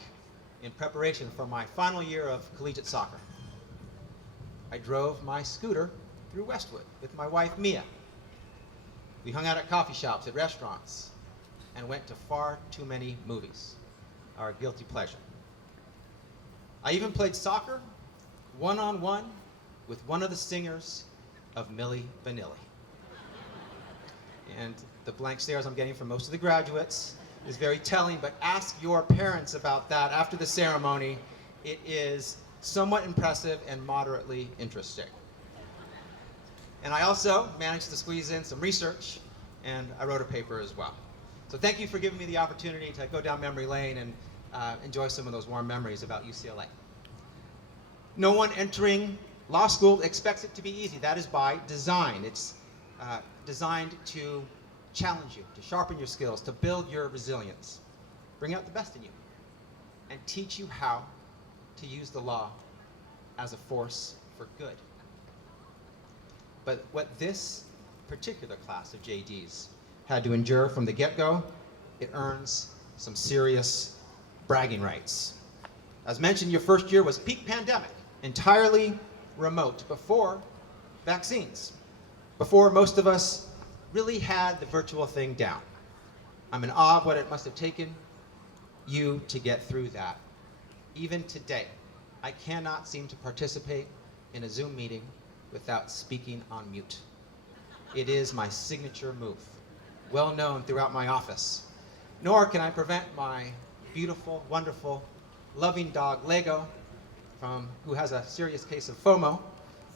in preparation for my final year of collegiate soccer. I drove my scooter through Westwood with my wife, Mia. We hung out at coffee shops, at restaurants, and went to far too many movies, our guilty pleasure. I even played soccer one-on-one with one of the singers of Milli Vanilli. And the blank stares I'm getting from most of the graduates is very telling, but ask your parents about that after the ceremony. It is somewhat impressive and moderately interesting. And I also managed to squeeze in some research, and I wrote a paper as well. So thank you for giving me the opportunity to go down memory lane and enjoy some of those warm memories about UCLA. No one entering law school expects it to be easy. That is by design. It's designed to challenge you, to sharpen your skills, to build your resilience, bring out the best in you, and teach you how to use the law as a force for good. But what this particular class of JDs had to endure from the get-go, it earns some serious bragging rights. As mentioned, your first year was peak pandemic, entirely remote, before vaccines, before most of us really had the virtual thing down. I'm in awe of what it must have taken you to get through that. Even today, I cannot seem to participate in a Zoom meeting without speaking on mute. It is my signature move, well known throughout my office. Nor can I prevent my beautiful, wonderful, loving dog, Lego, who has a serious case of FOMO,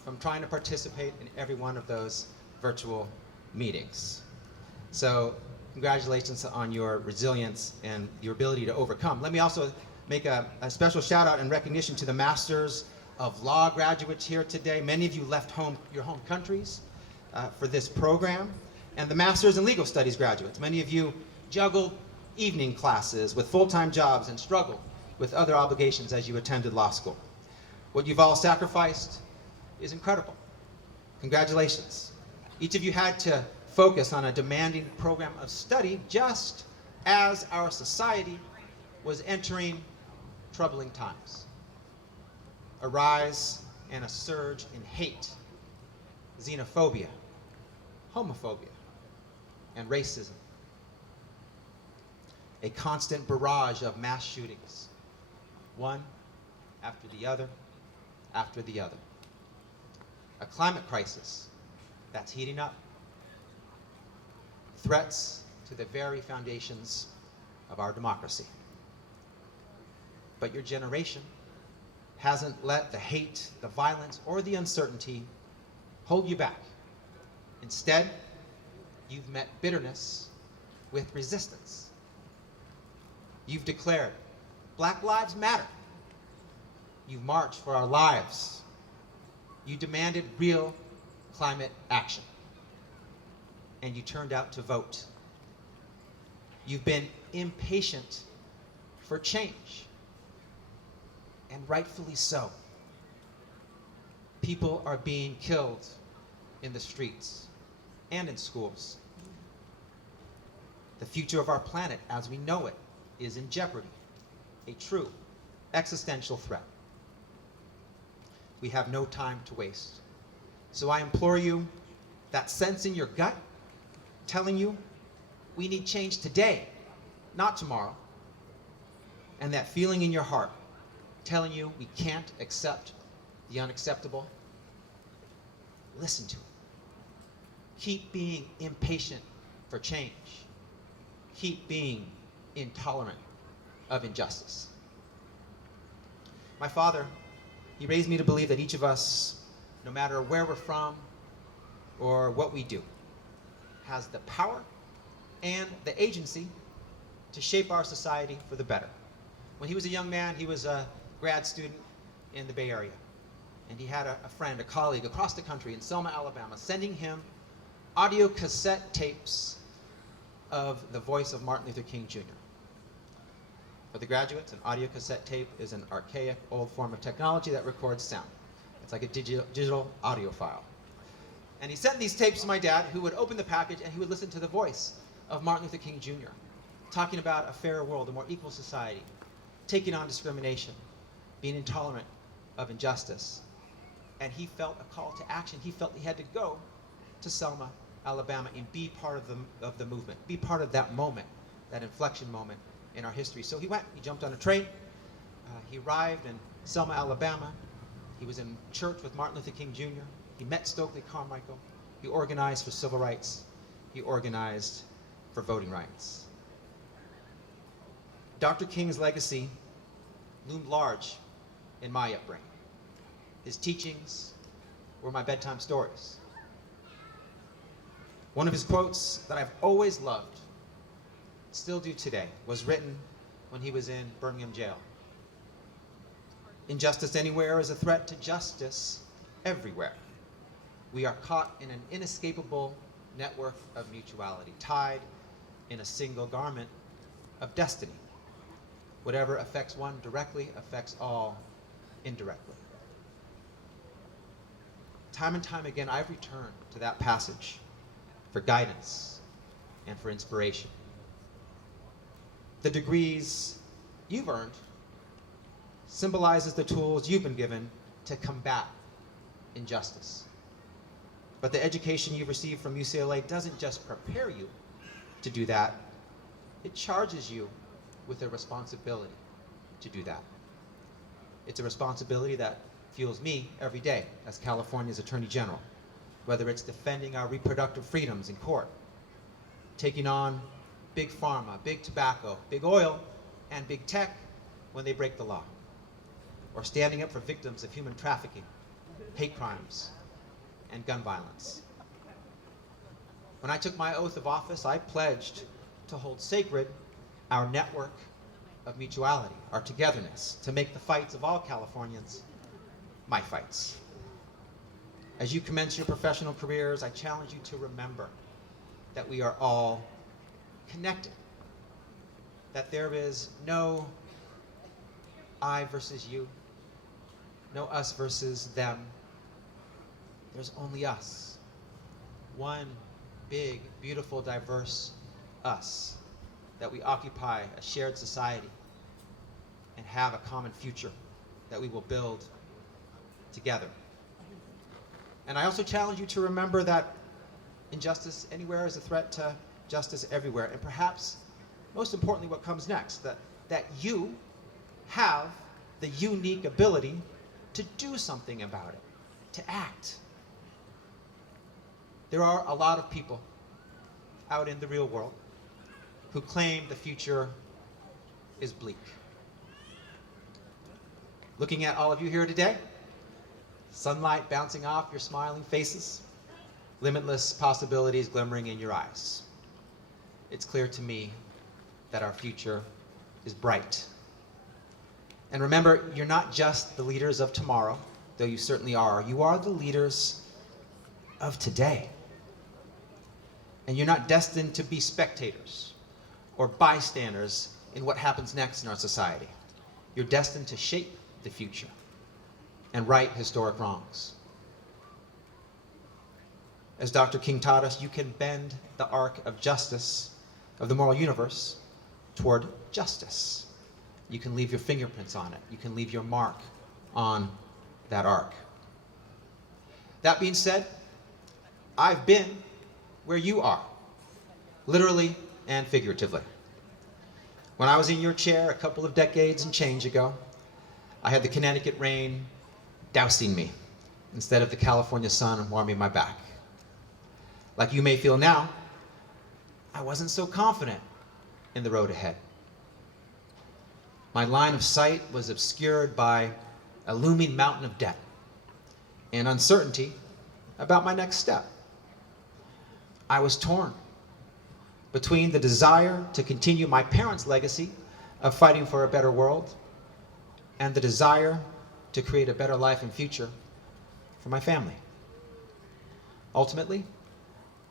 from trying to participate in every one of those virtual meetings. So congratulations on your resilience and your ability to overcome. Let me also make a special shout out and recognition to the Masters of Law graduates here today. Many of you left your home countries for this program. And the Masters in Legal Studies graduates. Many of you juggled evening classes with full-time jobs and struggled with other obligations as you attended law school. What you've all sacrificed is incredible. Congratulations. Each of you had to focus on a demanding program of study just as our society was entering troubling times. A rise and a surge in hate, xenophobia, homophobia, and racism. A constant barrage of mass shootings, one after the other, after the other. A climate crisis that's heating up. Threats to the very foundations of our democracy. But your generation hasn't let the hate, the violence, or the uncertainty hold you back. Instead, You've met bitterness with resistance. You've declared, Black Lives Matter. You've marched for our lives. You demanded real climate action. And you turned out to vote. You've been impatient for change. And rightfully so. People are being killed in the streets and in schools. The future of our planet as we know it is in jeopardy, a true existential threat. We have no time to waste. So I implore you, that sense in your gut telling you we need change today, not tomorrow, and that feeling in your heart telling you we can't accept the unacceptable, listen to it. Keep being impatient for change. Keep being intolerant of injustice. My father, he raised me to believe that each of us, no matter where we're from or what we do, has the power and the agency to shape our society for the better. When he was a young man, he was a grad student in the Bay Area. And he had a friend, a colleague across the country in Selma, Alabama, sending him audio cassette tapes of the voice of Martin Luther King Jr. For the graduates, an audio cassette tape is an archaic, old form of technology that records sound. It's like a digital audio file. And he sent these tapes to my dad, who would open the package and he would listen to the voice of Martin Luther King Jr., talking about a fairer world, a more equal society, taking on discrimination, being intolerant of injustice. And he felt a call to action. He felt he had to go to Selma, Alabama, and be part of the movement, be part of that moment, that inflection moment in our history. So he went, he jumped on a train, he arrived in Selma, Alabama. He was in church with Martin Luther King Jr. He met Stokely Carmichael. He organized for civil rights. He organized for voting rights. Dr. King's legacy loomed large in my upbringing. His teachings were my bedtime stories. One of his quotes that I've always loved, still do today, was written when he was in Birmingham jail. Injustice anywhere is a threat to justice everywhere. We are caught in an inescapable network of mutuality, tied in a single garment of destiny. Whatever affects one directly affects all indirectly. Time and time again, I've returned to that passage for guidance and for inspiration. The degrees you've earned symbolizes the tools you've been given to combat injustice. But the education you've received from UCLA doesn't just prepare you to do that, it charges you with a responsibility to do that. It's a responsibility that fuels me every day as California's Attorney General, whether it's defending our reproductive freedoms in court, taking on big pharma, big tobacco, big oil, and big tech when they break the law, or standing up for victims of human trafficking, hate crimes, and gun violence. When I took my oath of office, I pledged to hold sacred our network of mutuality, our togetherness, to make the fights of all Californians my fights. As you commence your professional careers, I challenge you to remember that we are all connected, that there is no I versus you, no us versus them. There's only us. One big, beautiful, diverse us, that we occupy a shared society and have a common future that we will build together. And I also challenge you to remember that injustice anywhere is a threat to justice everywhere. And perhaps, most importantly, what comes next, that you have the unique ability to do something about it, to act. There are a lot of people out in the real world who claim the future is bleak. Looking at all of you here today, sunlight bouncing off your smiling faces, limitless possibilities glimmering in your eyes. It's clear to me that our future is bright. And remember, you're not just the leaders of tomorrow, though you certainly are. You are the leaders of today. And you're not destined to be spectators or bystanders in what happens next in our society. You're destined to shape the future and right historic wrongs. As Dr. King taught us, you can bend the arc of justice, of the moral universe, toward justice. You can leave your fingerprints on it. You can leave your mark on that arc. That being said, I've been where you are, literally and figuratively. When I was in your chair a couple of decades and change ago, I had the Connecticut rain dousing me instead of the California sun warming my back. Like you may feel now, I wasn't so confident in the road ahead. My line of sight was obscured by a looming mountain of debt and uncertainty about my next step. I was torn between the desire to continue my parents' legacy of fighting for a better world and the desire to create a better life and future for my family. Ultimately,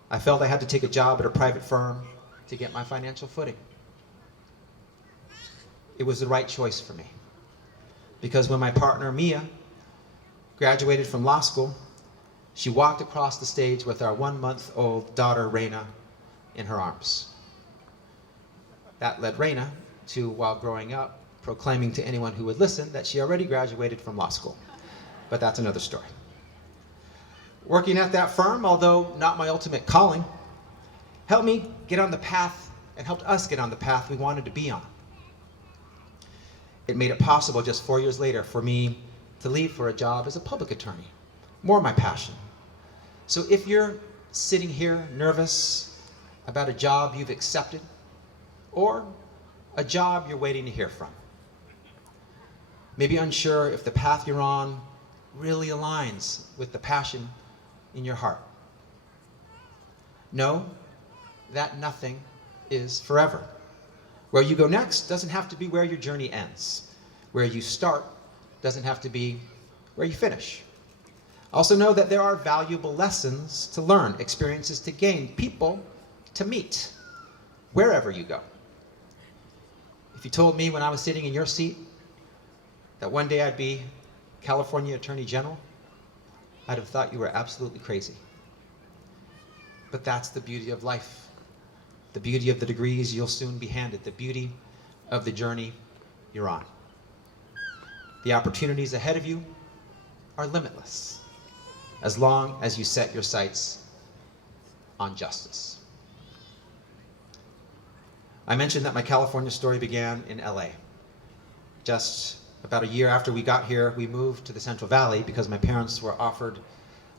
I felt I had to take a job at a private firm to get my financial footing. It was the right choice for me, because when my partner, Mia, graduated from law school, she walked across the stage with our 1-month-old daughter, Raina, in her arms. That led Raina to, while growing up, proclaiming to anyone who would listen that she already graduated from law school. But that's another story. Working at that firm, although not my ultimate calling, helped me get on the path and helped us get on the path we wanted to be on. It made it possible just 4 years later for me to leave for a job as a public attorney, more my passion. So if you're sitting here nervous about a job you've accepted or a job you're waiting to hear from, maybe unsure if the path you're on really aligns with the passion in your heart, know that nothing is forever. Where you go next doesn't have to be where your journey ends. Where you start doesn't have to be where you finish. Also know that there are valuable lessons to learn, experiences to gain, people to meet, wherever you go. If you told me when I was sitting in your seat that one day I'd be California Attorney General, I'd have thought you were absolutely crazy. But that's the beauty of life, the beauty of the degrees you'll soon be handed, the beauty of the journey you're on. The opportunities ahead of you are limitless, as long as you set your sights on justice. I mentioned that my California story began in LA. Just about a year after we got here, we moved to the Central Valley because my parents were offered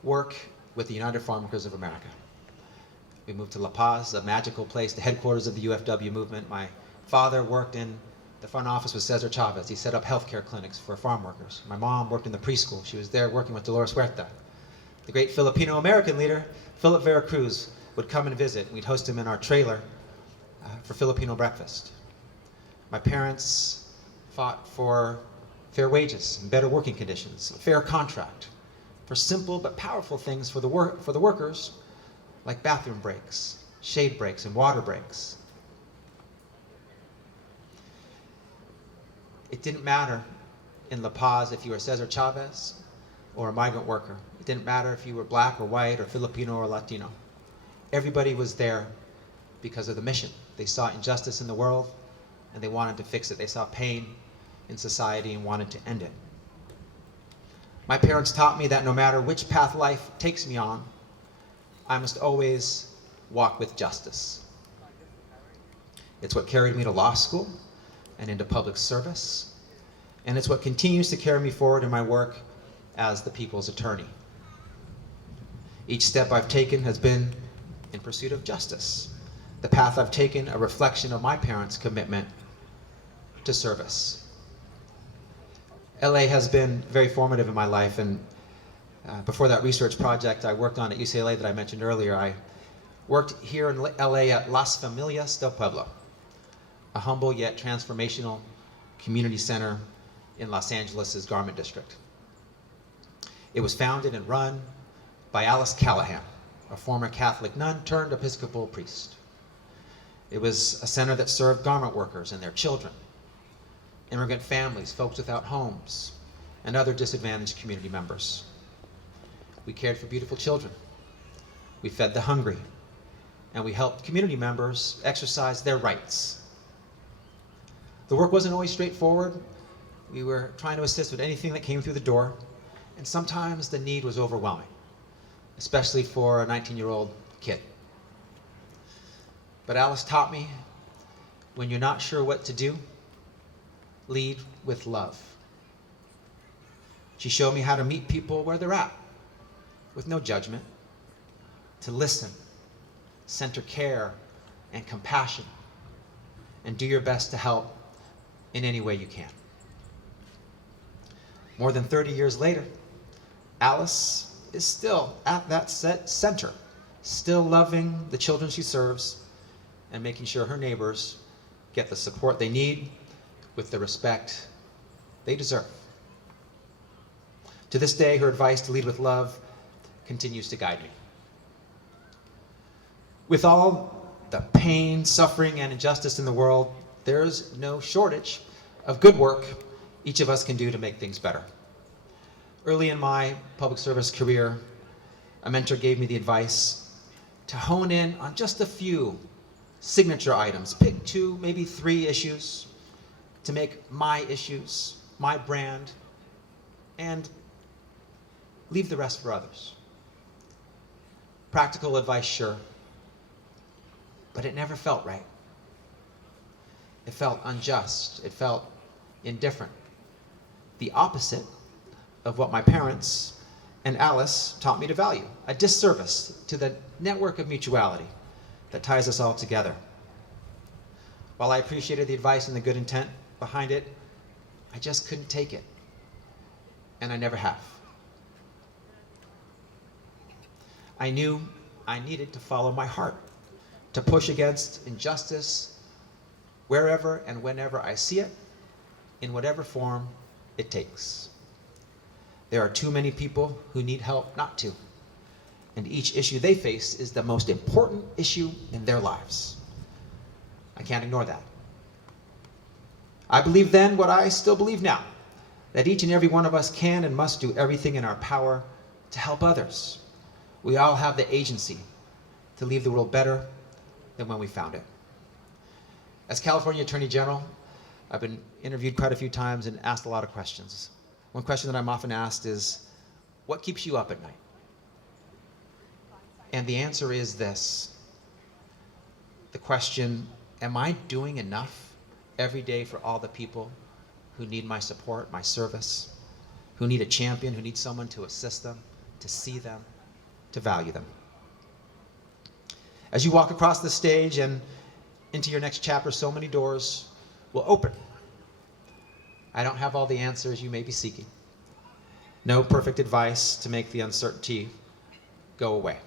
work with the United Farm Workers of America. We moved to La Paz, a magical place, the headquarters of the UFW movement. My father worked in the front office with Cesar Chavez. He set up healthcare clinics for farm workers. My mom worked in the preschool. She was there working with Dolores Huerta. The great Filipino-American leader, Philip Vera Cruz, would come and visit. We'd host him in our trailer for Filipino breakfast. My parents fought for fair wages and better working conditions, a fair contract, for simple but powerful things for the workers, like bathroom breaks, shade breaks, and water breaks. It didn't matter in La Paz if you were Cesar Chavez or a migrant worker. It didn't matter if you were black or white or Filipino or Latino. Everybody was there because of the mission. They saw injustice in the world and they wanted to fix it. They saw pain in society and wanted to end it. My parents taught me that no matter which path life takes me on, I must always walk with justice. It's what carried me to law school and into public service, and it's what continues to carry me forward in my work as the people's attorney. Each step I've taken has been in pursuit of justice. The path I've taken a reflection of my parents' commitment to service. LA has been very formative in my life, and Before that research project I worked on at UCLA that I mentioned earlier, I worked here in LA at Las Familias del Pueblo, a humble yet transformational community center in Los Angeles' Garment District. It was founded and run by Alice Callahan, a former Catholic nun turned Episcopal priest. It was a center that served garment workers and their children, immigrant families, folks without homes, and other disadvantaged community members. We cared for beautiful children. We fed the hungry, and we helped community members exercise their rights. The work wasn't always straightforward. We were trying to assist with anything that came through the door, and sometimes the need was overwhelming, especially for a 19-year-old kid. But Alice taught me, when you're not sure what to do, lead with love. She showed me how to meet people where they're at, with no judgment, to listen, center care and compassion, and do your best to help in any way you can. More than 30 years later, Alice is still at that center, still loving the children she serves and making sure her neighbors get the support they need with the respect they deserve. To this day, her advice to lead with love continues to guide me. With all the pain, suffering, and injustice in the world, there's no shortage of good work each of us can do to make things better. Early in my public service career, a mentor gave me the advice to hone in on just a few signature items, pick 2, maybe 3 issues to make my issues, my brand, and leave the rest for others. Practical advice, sure, but it never felt right. It felt unjust. It felt indifferent. The opposite of what my parents and Alice taught me to value, a disservice to the network of mutuality that ties us all together. While I appreciated the advice and the good intent behind it, I just couldn't take it, and I never have. I knew I needed to follow my heart, to push against injustice wherever and whenever I see it, in whatever form it takes. There are too many people who need help not to, and each issue they face is the most important issue in their lives. I can't ignore that. I believed then what I still believe now, that each and every one of us can and must do everything in our power to help others. We all have the agency to leave the world better than when we found it. As California Attorney General, I've been interviewed quite a few times and asked a lot of questions. One question that I'm often asked is, what keeps you up at night? And the answer is this. The question, am I doing enough every day for all the people who need my support, my service, who need a champion, who need someone to assist them, to see them, to value them? As you walk across the stage and into your next chapter, so many doors will open. I don't have all the answers you may be seeking. No perfect advice to make the uncertainty go away.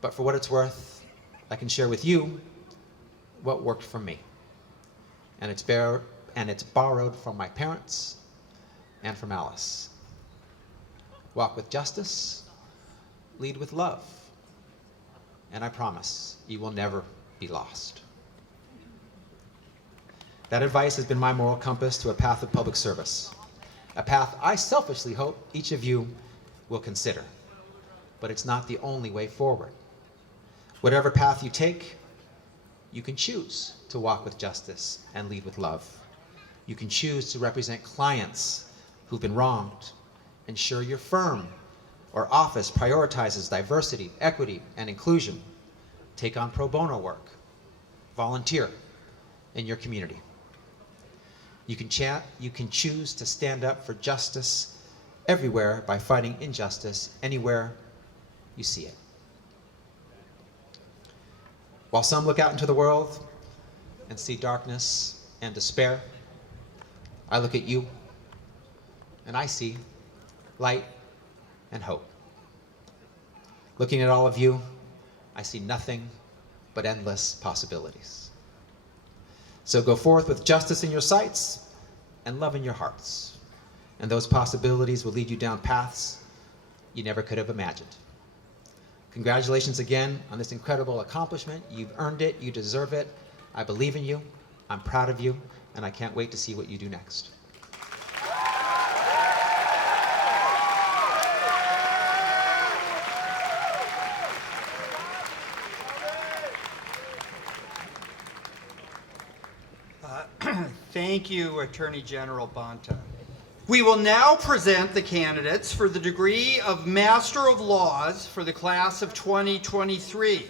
But for what it's worth, I can share with you what worked for me. And it's borrowed from my parents and from Alice. Walk with justice, lead with love, and I promise you will never be lost. That advice has been my moral compass to a path of public service, a path I selfishly hope each of you will consider. But it's not the only way forward. Whatever path you take, you can choose to walk with justice and lead with love. You can choose to represent clients who've been wronged, ensure your firm or office prioritizes diversity, equity, and inclusion, take on pro bono work, volunteer in your community. You can choose to stand up for justice everywhere by fighting injustice anywhere you see it. While some look out into the world and see darkness and despair, I look at you and I see light, and hope. Looking at all of you, I see nothing but endless possibilities. So go forth with justice in your sights and love in your hearts. And those possibilities will lead you down paths you never could have imagined. Congratulations again on this incredible accomplishment. You've earned it. You deserve it. I believe in you. I'm proud of you. And I can't wait to see what you do next. Thank you, Attorney General Bonta. We will now present the candidates for the degree of Master of Laws for the class of 2023.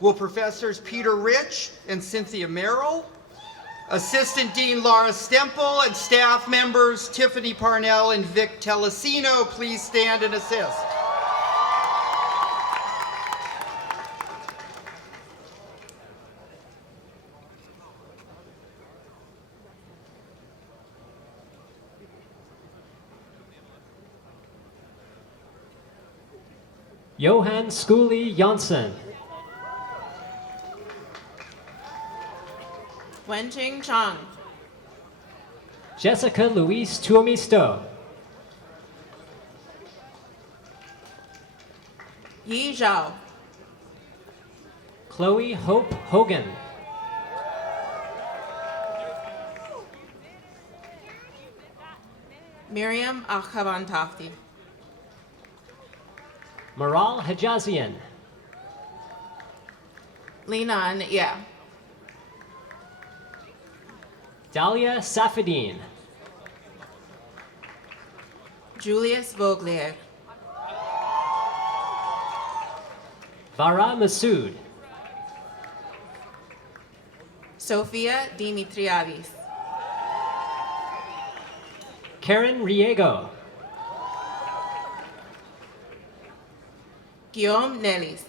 Will Professors Peter Rich and Cynthia Merrill, Assistant Dean Laura Stemple, and staff members Tiffany Parnell and Vic Telesino please stand and assist? Johan Skuli Janssen. Wenjing Chang. Jessica Louise Tuomisto. Yi Zhao. Chloe Hope Hogan. Miriam Akhabantafti. Maral Hajazian. Linan Ye. Dahlia Safadine. Julius Voglier. Vara Masood. Sofia Dimitriadis. Karen Riego. Guillaume Nelis.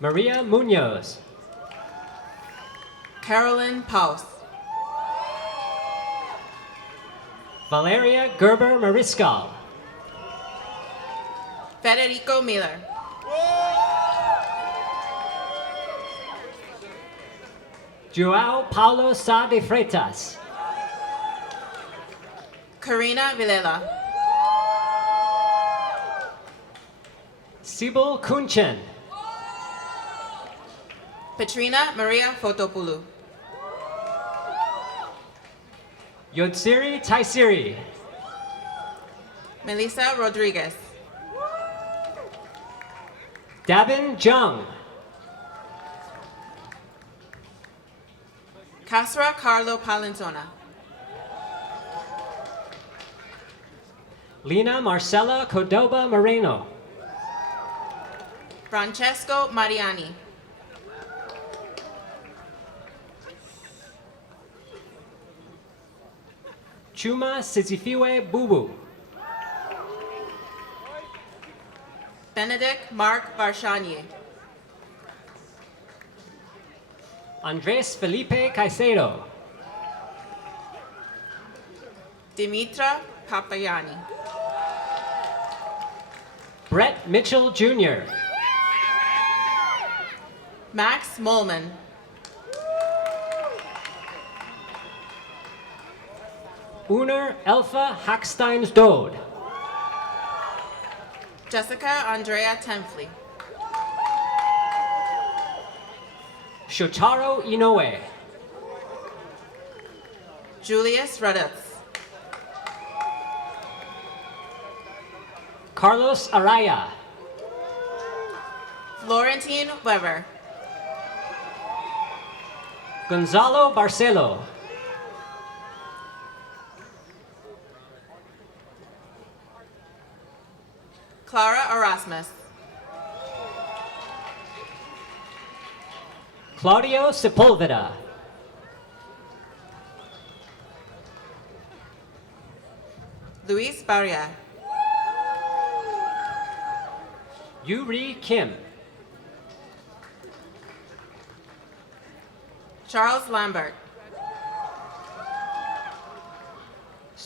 Maria Munoz. Carolyn Paus. Valeria Gerber Mariscal. Federico Miller. Joao Paulo Sá de Freitas. Karina Vilela. Sibyl Kunchen. Petrina Maria Fotopoulou. Yodsiri Taisiri. Melissa Rodriguez. Dabin Jung. Casra Carlo Palenzona. Lina Marcela Cordoba Moreno. Francesco Mariani. Chuma Sizifiwe Bubu. Benedict Mark Varshanye. Andres Felipe Caicedo. Dimitra Papayani. Brett Mitchell Jr. Max Molman. Uner Elfa Hacksteins Dode. Jessica Andrea Tenfley. Shotaro Inoue. Julius Ruditz. Carlos Araya. Florentine Weber. Gonzalo Barcelo. Clara Erasmus. Claudio Sepulveda. Luis Barria. Yuri Kim. Charles Lambert.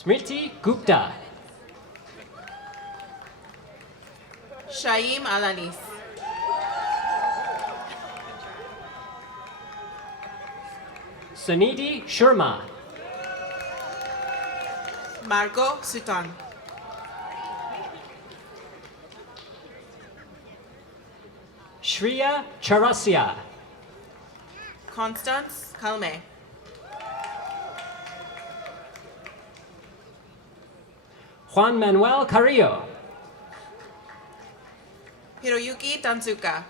Smriti Gupta. Shaim Alanis. Sunidhi Sharma. Margot Sutton. Shreya Charasya. Constance Kalme. Juan Manuel Carrillo. Hiroyuki Tansuka.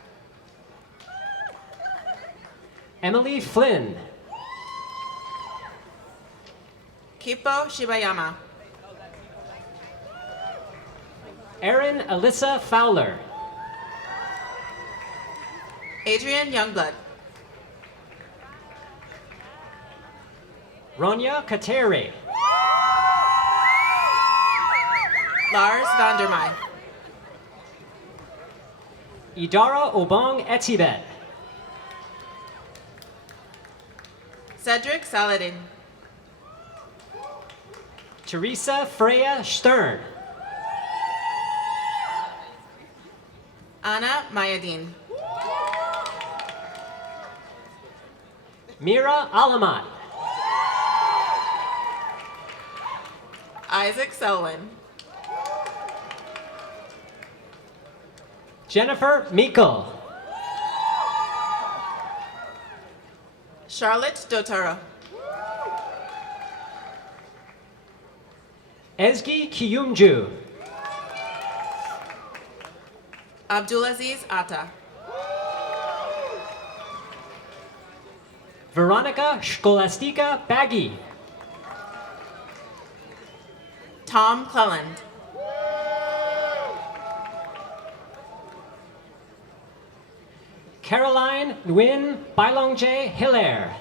Emily Flynn. Kippo Shibayama. Erin Alyssa Fowler. Adrian Youngblood. Ronya Katere. Lars Vandermeij. Idara Obong Etibet. Cedric Saladin. Teresa Freya Stern. Anna Mayadin. Mira Alamat. Isaac Selwyn. Jennifer Meikle. Charlotte Dotaro. Ezgi Kiyumju. Abdulaziz Atta. Veronica Scholastica Baggy. Tom Cleland. Caroline Nguyen Bailongje Hilaire.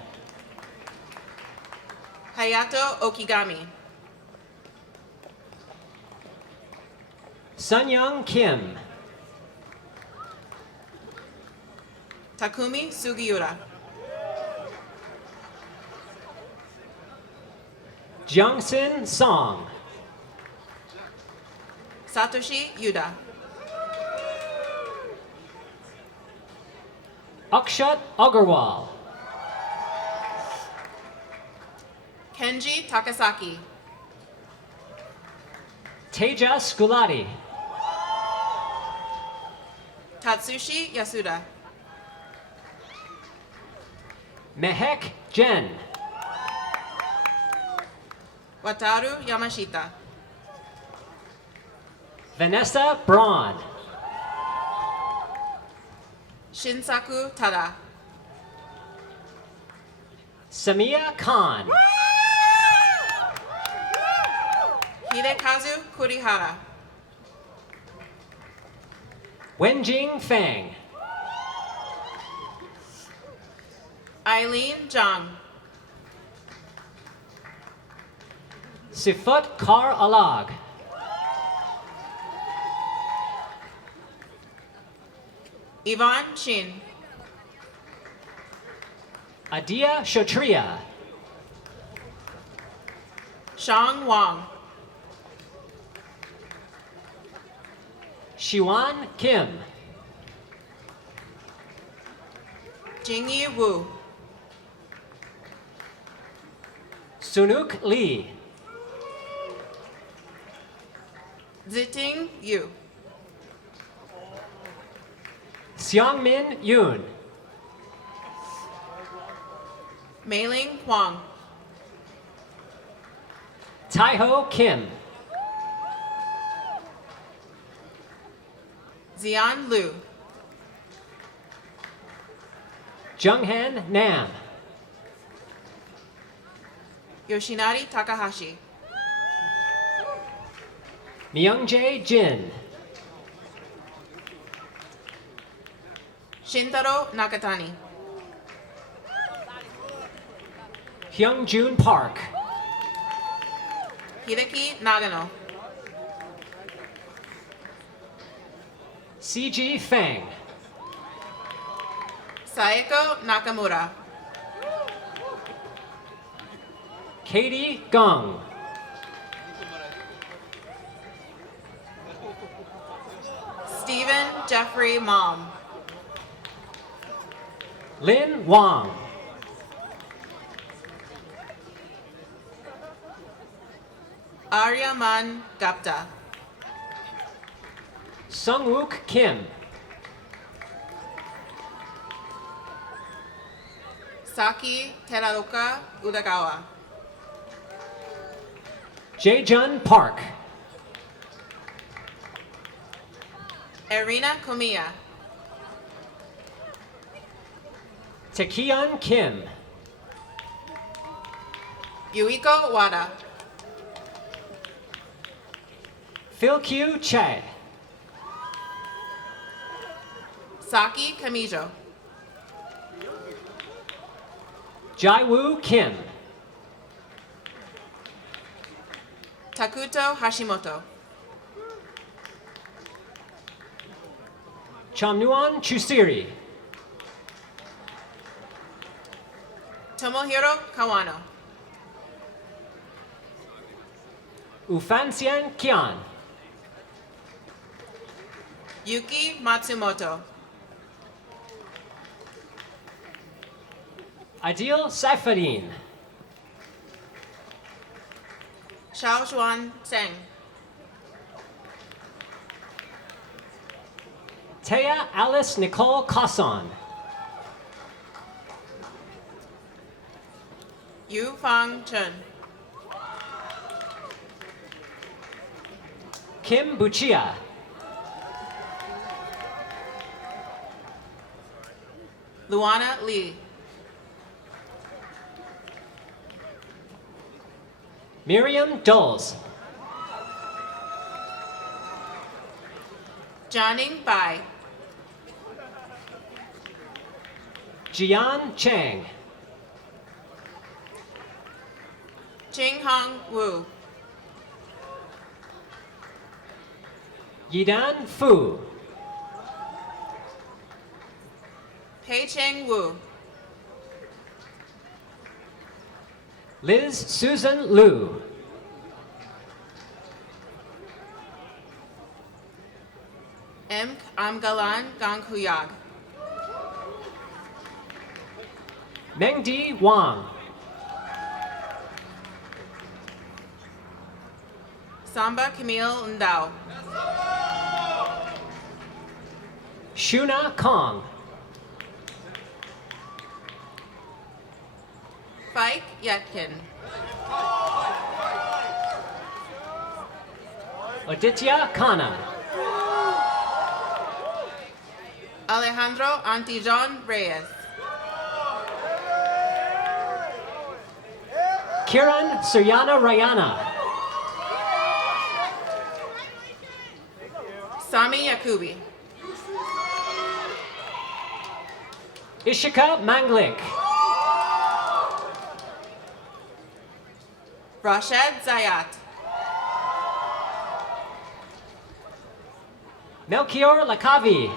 Hayato Okigami. Sunyoung Kim. Takumi Sugiura. Jungsin Song. Satoshi Yuda. Akshat Agarwal. Kenji Takasaki. Tejas Gulati. Tatsushi Yasuda. Mehek Jen. Wataru Yamashita. Vanessa Braun. Shinsaku Tada. Samia Khan. Hidekazu Kurihara. Wenjing Feng. Eileen Zhang. Sifat Kar Alag. Yvonne Chin. Adia Kshatriya. Shang Wang. Shiwan Kim. Jingyi Wu. Sunuk Lee. Ziting Yu. Xiangmin Yoon. Meiling Huang. Taiho Kim. Xian Lu. Junghan Nam. Yoshinari Takahashi. Myungjae Jin. Shintaro Nakatani. Hyungjun Park. Hideki Nagano. CG Feng. Saeko Nakamura. Katie Gong. Jeffrey Mom. Lin Wang. Aryaman Gupta. Sungwook Kim. Saki Teraoka Udagawa. Jaejun Park. Irina Komiya. Taekyun Kim. Yuiko Wada. Philkyu Che. Saki Kamijo. Jaiwoo Kim. Takuto Hashimoto. Chamnuan Chusiri. Tomohiro Kawano. Ufansian Kian. Yuki Matsumoto. Adil Saifuddin. Xiaoxuan Zheng. Taya Alice Nicole Kasson. Yu Fang Chen. Kim Buchia. Luana Lee. Miriam Dulles. Jianing Bai. Jian Chang. Ching Hong Wu. Yidan Fu. Pei Cheng Wu. Liz Susan Liu. M. Amgalan Gangkuyag. Mengdi Wang. Samba Camille Ndao. Shuna Kong. Fike Yetkin. Aditya Khanna. Alejandro Antijon Reyes. Kiran Suryana Rayana. Sami Yakubi. Ishika Manglik. Rashed Zayat. Melchior Lakavi.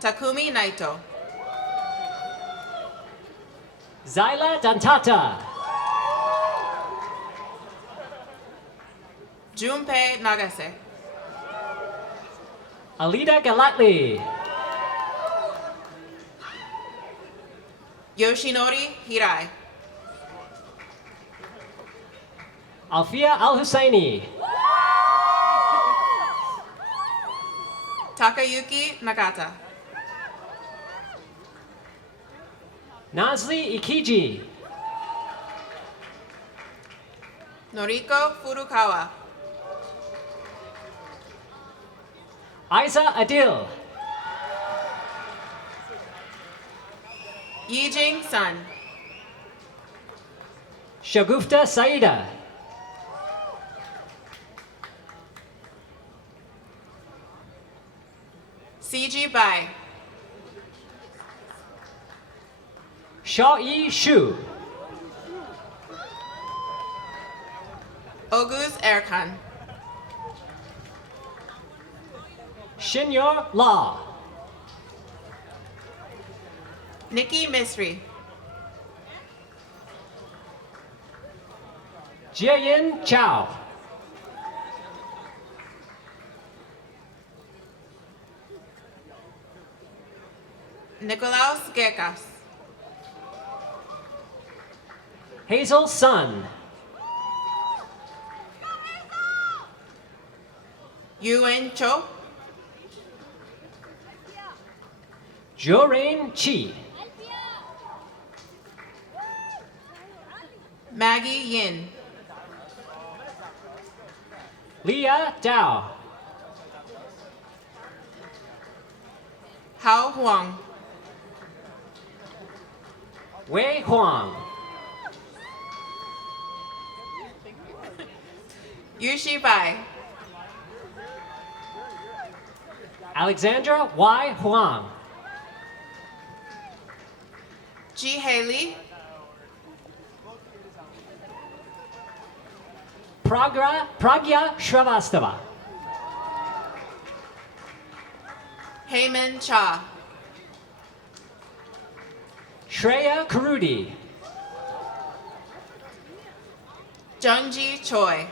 Takumi Naito. Zyla Dantata. Junpei Nagase. Alida Galatli. Yoshinori Hirai. Alfia Al Husseini. Takayuki Nagata. Nazli Ikiji. Noriko Furukawa. Isa Adil. Yijing Sun. Shagufta Saida. CG Bai. Shaw-Yi Shu. Oguz Erkan. Shinyor La. Nikki Misri. Jiayin Chao. Nicolaus Gekas. Hazel Sun. Yuen Cho. Jorain Chi. Maggie Yin. Leah Dao. Hao Huang. Wei Huang. Yushi Bai. Alexandra Y. Huang. Ji Haley. Pragya Shrivastava. Heyman Cha. Shreya Karudi. Jungji Choi.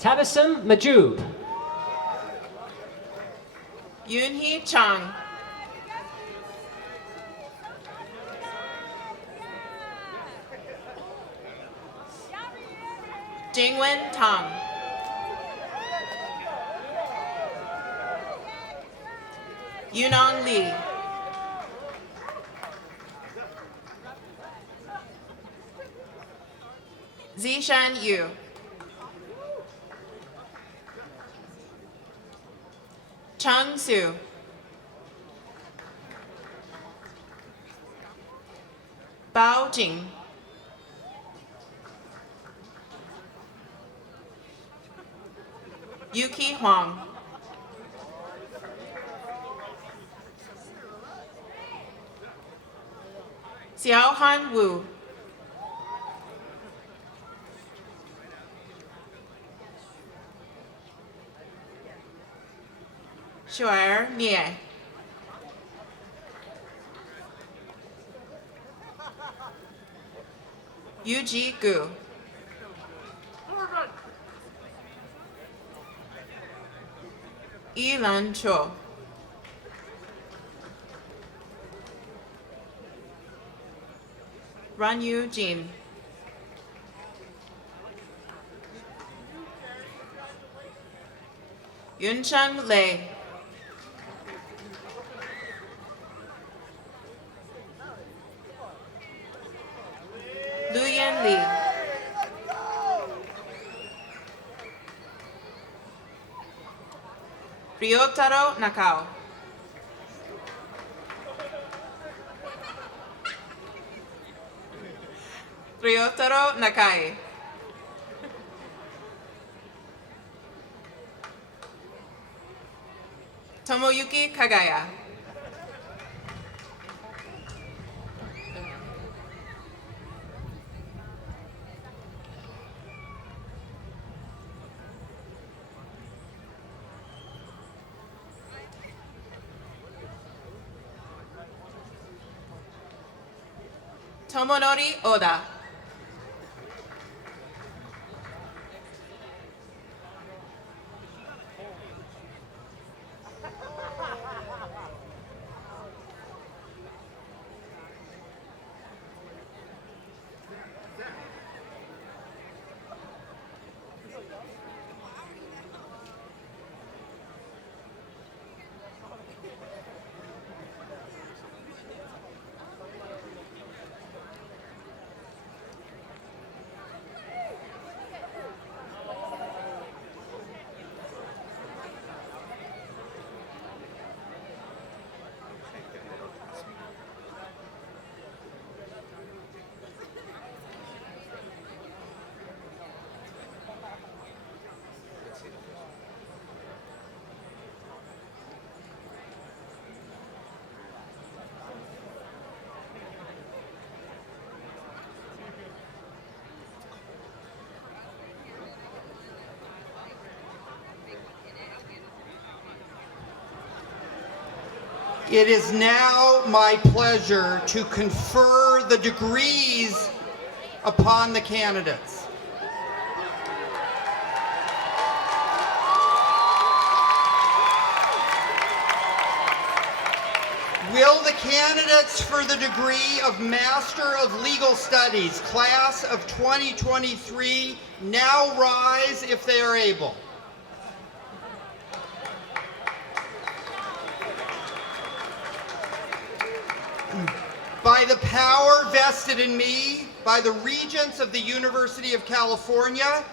Tabassum Majub. Yoonhee Chang. Jingwen Tang. Yunong Lee. Zishan Yu. Chung Su. Bao Jing. Yuki Huang. Xiaohan Wu. Shuer Nie. Yuji Gu. Yilan Cho. Ranyu Jin. Yunchang Lei. Luyan Li. Ryotaro Nakao. Ryotaro Nakai. Tomoyuki Kagaya. Tomonori Oda. It is now my pleasure to confer the degrees upon the candidates. Will the candidates for the degree of Master of Legal Studies, class of 2023, now rise if they are able? By the power vested in me by the Regents of the University of California,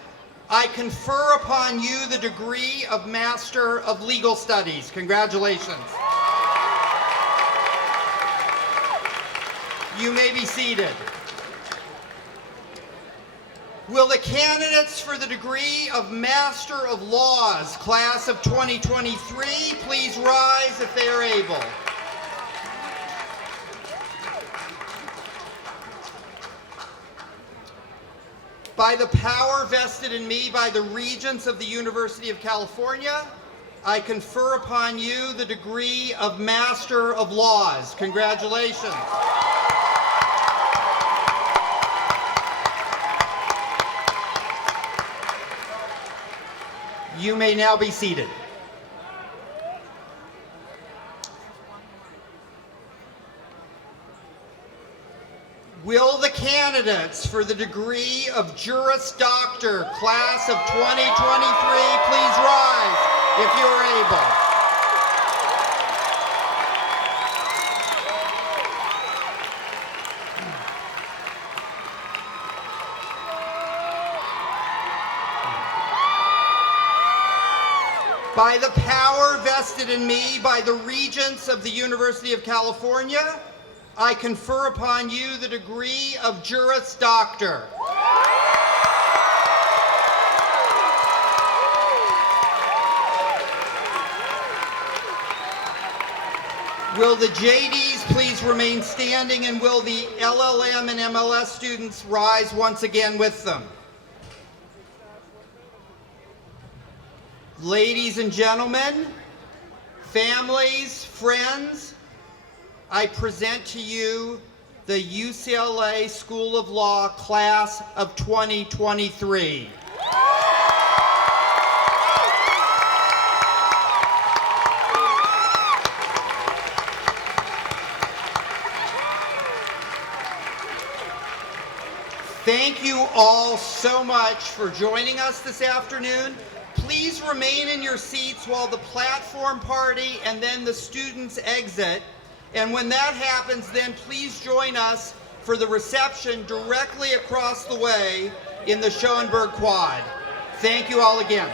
I confer upon you the degree of Master of Legal Studies. Congratulations. You may be seated. Will the candidates for the degree of Master of Laws, class of 2023, please rise if they are able? By the power vested in me by the Regents of the University of California, I confer upon you the degree of Master of Laws. Congratulations. You may now be seated. Will the candidates for the degree of Juris Doctor, class of 2023, please rise if you are able? By the power vested in me by the Regents of the University of California, I confer upon you the degree of Juris Doctor. Will the JDs please remain standing, and will the LL.M. and MLS students rise once again with them? Ladies and gentlemen, families, friends, I present to you the UCLA School of Law class of 2023. Thank you all so much for joining us this afternoon. Please remain in your seats while the platform party and then the students exit. And when that happens, then please join us for the reception directly across the way in the Schoenberg Quad. Thank you all again.